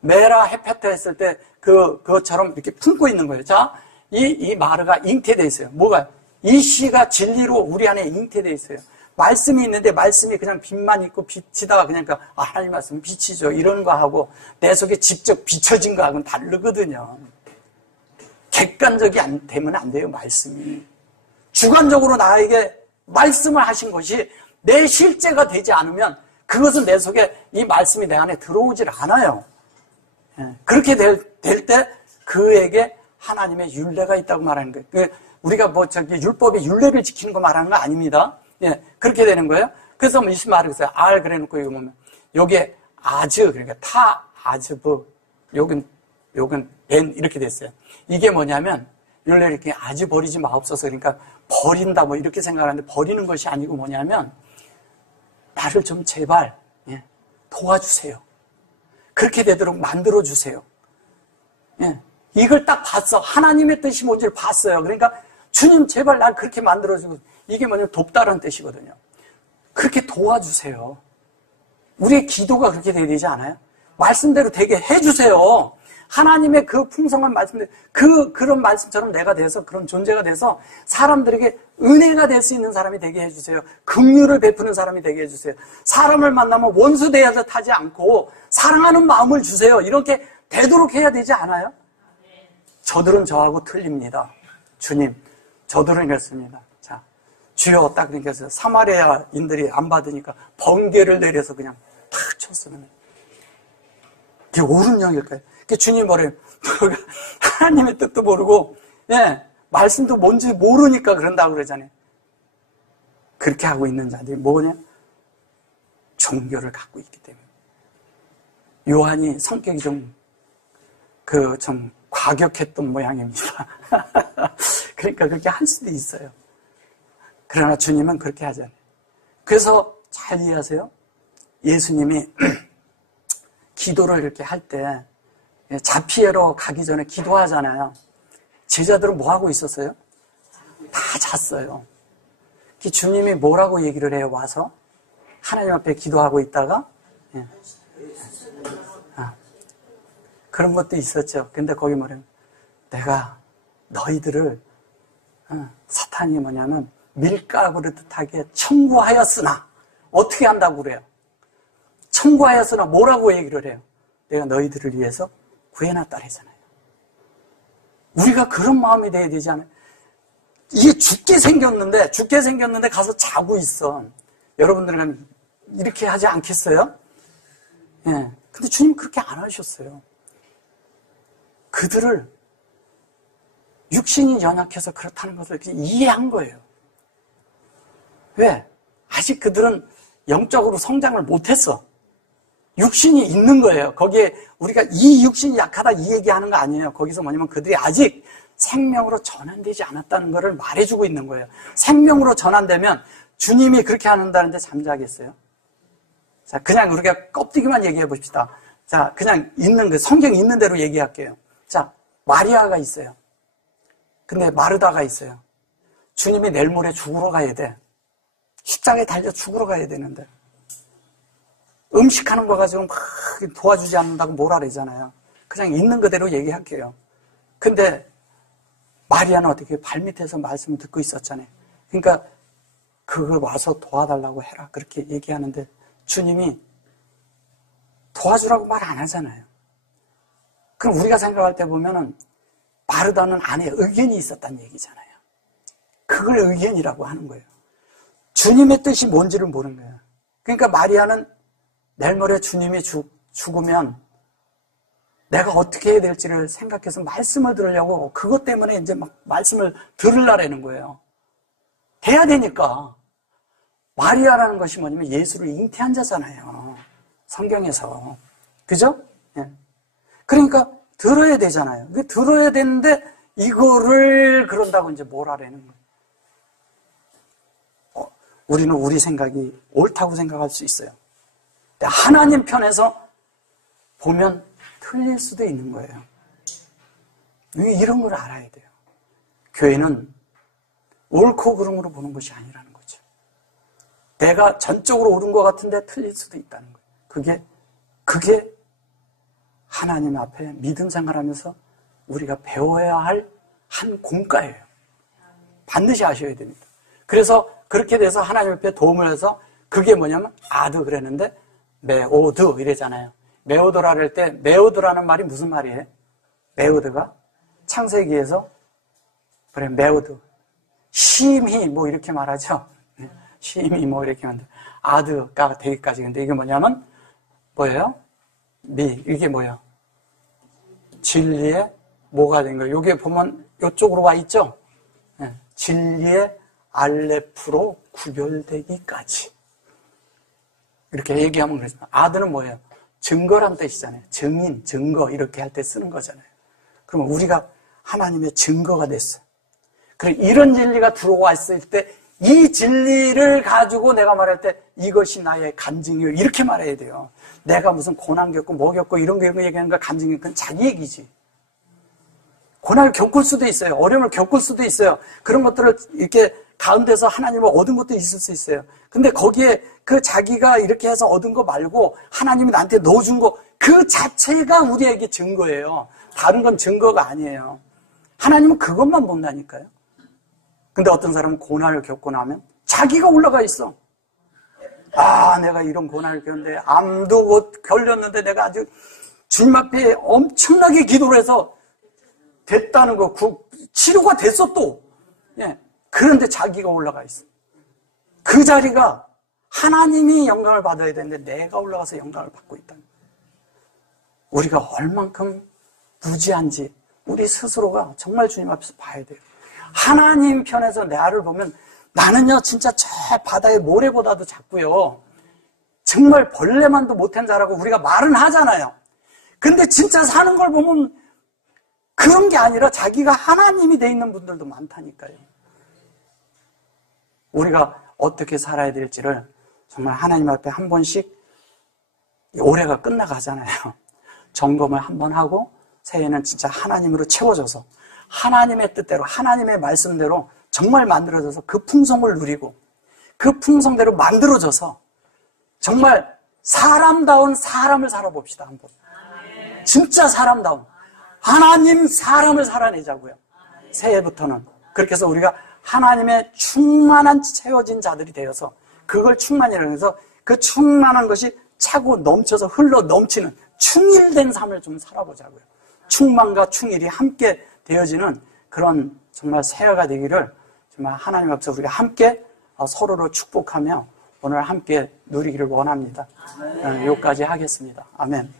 메라 헤페트 했을 때 그것처럼 이렇게 품고 있는 거예요. 자, 이 마르가 잉태되어 있어요. 뭐가? 이 씨가 진리로 우리 안에 잉태되어 있어요. 말씀이 있는데 말씀이 그냥 빛만 있고 비치다가 그냥 하나님 말씀 빛이죠. 이런 거 하고 내 속에 직접 비춰진 거하고는 다르거든요. 객관적이 되면 안 돼요. 말씀이. 주관적으로 나에게 말씀을 하신 것이 내 실제가 되지 않으면 그것은 내 속에 이 말씀이 내 안에 들어오질 않아요. 그렇게 될 때 그에게 하나님의 율례가 있다고 말하는 거예요. 우리가 율법의 율례를 지키는 거 말하는 거 아닙니다. 예, 그렇게 되는 거예요. 그래서 이시 말했어요. 알 그래 놓고 이거 보면 요게 아즈, 그러니까 타 아즈브, 요건 엔 이렇게 됐어요. 이게 뭐냐면 율례를 이렇게 아주 버리지 마옵소서, 그러니까 버린다 뭐 이렇게 생각하는데 버리는 것이 아니고 뭐냐면 나를 좀 제발 도와주세요. 그렇게 되도록 만들어 주세요. 예, 이걸 딱 봤어. 하나님의 뜻이 뭔지를 봤어요. 그러니까 주님 제발 날 그렇게 만들어주고, 이게 뭐냐면 돕다라는 뜻이거든요. 그렇게 도와주세요. 우리의 기도가 그렇게 돼야 되지 않아요? 말씀대로 되게 해주세요. 하나님의 그 풍성한 말씀들, 그런 말씀처럼 내가 돼서, 그런 존재가 돼서 사람들에게 은혜가 될 수 있는 사람이 되게 해주세요. 긍휼을 베푸는 사람이 되게 해주세요. 사람을 만나면 원수 대하듯 하지 않고 사랑하는 마음을 주세요. 이렇게 되도록 해야 되지 않아요? 저들은 저하고 틀립니다. 주님, 저들은 이랬습니다. 자, 주여, 딱 그러니까 사마리아인들이 안 받으니까 번개를 내려서 그냥 탁 쳤어요. 그게 옳은 영일까요? 주님 뭐래요? 하나님의 뜻도 모르고, 말씀도 뭔지 모르니까 그런다고 그러잖아요. 그렇게 하고 있는 자들이 뭐냐? 종교를 갖고 있기 때문에. 요한이 성격이 좀 과격했던 모양입니다. 그러니까 그렇게 할 수도 있어요. 그러나 주님은 그렇게 하잖아요. 그래서 잘 이해하세요. 예수님이 기도를 이렇게 할 때 자피에로 가기 전에 기도하잖아요. 제자들은 뭐 하고 있었어요? 다 잤어요. 주님이 뭐라고 얘기를 해요? 와서 하나님 앞에 기도하고 있다가 그런 것도 있었죠. 근데 거기 뭐래요? 내가 너희들을 사탄이 뭐냐면 밀가부르듯하게 청구하였으나, 어떻게 한다고 그래요? 청구하였으나 뭐라고 얘기를 해요? 내가 너희들을 위해서 구해놨다 그러잖아요. 우리가 그런 마음이 돼야 되지 않아요? 이게 죽게 생겼는데 가서 자고 있어. 여러분들은 이렇게 하지 않겠어요? 예. 근데 주님 그렇게 안 하셨어요. 그들을 육신이 연약해서 그렇다는 것을 이해한 거예요. 왜? 아직 그들은 영적으로 성장을 못했어. 육신이 있는 거예요. 거기에 우리가 이 육신이 약하다 이 얘기하는 거 아니에요. 거기서 뭐냐면 그들이 아직 생명으로 전환되지 않았다는 것을 말해주고 있는 거예요. 생명으로 전환되면 주님이 그렇게 한다는데 잠자겠어요? 자, 그냥 우리가 껍데기만 얘기해 봅시다. 자, 그냥 성경 있는 대로 얘기할게요. 자, 마리아가 있어요. 근데 마르다가 있어요. 주님이 내일 모레 죽으러 가야 돼. 십자가에 달려 죽으러 가야 되는데 음식하는 거 가지고 막 도와주지 않는다고 뭐라 그러잖아요. 그냥 있는 그대로 얘기할게요. 근데 마리아는 어떻게 발밑에서 말씀을 듣고 있었잖아요. 그러니까 그걸 와서 도와달라고 해라 그렇게 얘기하는데 주님이 도와주라고 말 안 하잖아요. 그럼 우리가 생각할 때 보면은 마르다는 안에 의견이 있었다는 얘기잖아요. 그걸 의견이라고 하는 거예요. 주님의 뜻이 뭔지를 모르는 거예요. 그러니까 마리아는 내일 모레 주님이 죽으면 내가 어떻게 해야 될지를 생각해서 말씀을 들으려고 그것 때문에 이제 막 말씀을 들으려는 거예요. 돼야 되니까. 마리아라는 것이 뭐냐면 예수를 잉태한 자잖아요. 성경에서. 그죠? 예. 그러니까 들어야 되잖아요. 들어야 되는데 이거를 그런다고 이제 뭐라라는 거예요. 우리는 우리 생각이 옳다고 생각할 수 있어요. 근데 하나님 편에서 보면 틀릴 수도 있는 거예요. 이런 걸 알아야 돼요. 교회는 옳고 그름으로 보는 것이 아니라는 거죠. 내가 전적으로 옳은 것 같은데 틀릴 수도 있다는 거예요. 그게 하나님 앞에 믿음 생활하면서 우리가 배워야 할 한 공과예요. 반드시 아셔야 됩니다. 그래서 그렇게 돼서 하나님 앞에 도움을 해서 그게 뭐냐면 아드 그랬는데 메오드 이래잖아요. 메오드라 할 때 메오드라는 말이 무슨 말이에요? 메오드가 창세기에서 그래 메오드 심히 뭐 이렇게 말하죠. 심히 뭐 이렇게 만들. 아드가 되기까지. 근데 이게 뭐냐면 뭐예요? 이게 뭐예요? 진리의 뭐가 된 거예요? 여기 보면 이쪽으로 와 있죠? 네. 진리의 알레프로 구별되기까지. 이렇게 얘기하면 그렇습니다. 아드는 뭐예요? 증거란 뜻이잖아요. 증인, 증거 이렇게 할 때 쓰는 거잖아요. 그러면 우리가 하나님의 증거가 됐어요. 그리고 이런 진리가 들어왔을 때 이 진리를 가지고 내가 말할 때 이것이 나의 간증이요 이렇게 말해야 돼요. 내가 무슨 고난 겪고 뭐 겪고 이런 거 얘기하는 거 간증이 그건 자기 얘기지. 고난을 겪을 수도 있어요. 어려움을 겪을 수도 있어요. 그런 것들을 이렇게 가운데서 하나님을 얻은 것도 있을 수 있어요. 근데 거기에 그 자기가 이렇게 해서 얻은 거 말고 하나님이 나한테 넣어준 거 그 자체가 우리에게 증거예요. 다른 건 증거가 아니에요. 하나님은 그것만 본다니까요. 근데 어떤 사람은 고난을 겪고 나면 자기가 올라가 있어. 아, 내가 이런 고난을 겪는데 암도 곧 걸렸는데 내가 아주 주님 앞에 엄청나게 기도를 해서 됐다는 거, 치료가 됐어 또. 예. 그런데 자기가 올라가 있어. 그 자리가 하나님이 영광을 받아야 되는데 내가 올라가서 영광을 받고 있다는 거예요. 우리가 얼만큼 무지한지 우리 스스로가 정말 주님 앞에서 봐야 돼요. 하나님 편에서 나를 보면 나는요 진짜 저 바다의 모래보다도 작고요. 정말 벌레만도 못한 자라고 우리가 말은 하잖아요. 근데 진짜 사는 걸 보면 그런 게 아니라 자기가 하나님이 돼 있는 분들도 많다니까요. 우리가 어떻게 살아야 될지를 정말 하나님 앞에 한 번씩 올해가 끝나가잖아요. 점검을 한 번 하고 새해는 진짜 하나님으로 채워져서 하나님의 뜻대로 하나님의 말씀대로 정말 만들어져서 그 풍성을 누리고 그 풍성대로 만들어져서 정말 사람다운 삶을 살아봅시다. 한번. 진짜 사람다운 하나님 사람을 살아내자고요. 새해부터는. 그렇게 해서 우리가 하나님의 충만한 채워진 자들이 되어서 그걸 충만이라고 해서 그 충만한 것이 차고 넘쳐서 흘러 넘치는 충일된 삶을 좀 살아보자고요. 충만과 충일이 함께 되어지는 그런 정말 새해가 되기를 정말 하나님 앞에서 우리가 함께 서로를 축복하며 오늘 함께 누리기를 원합니다. 여기까지 하겠습니다. 아멘.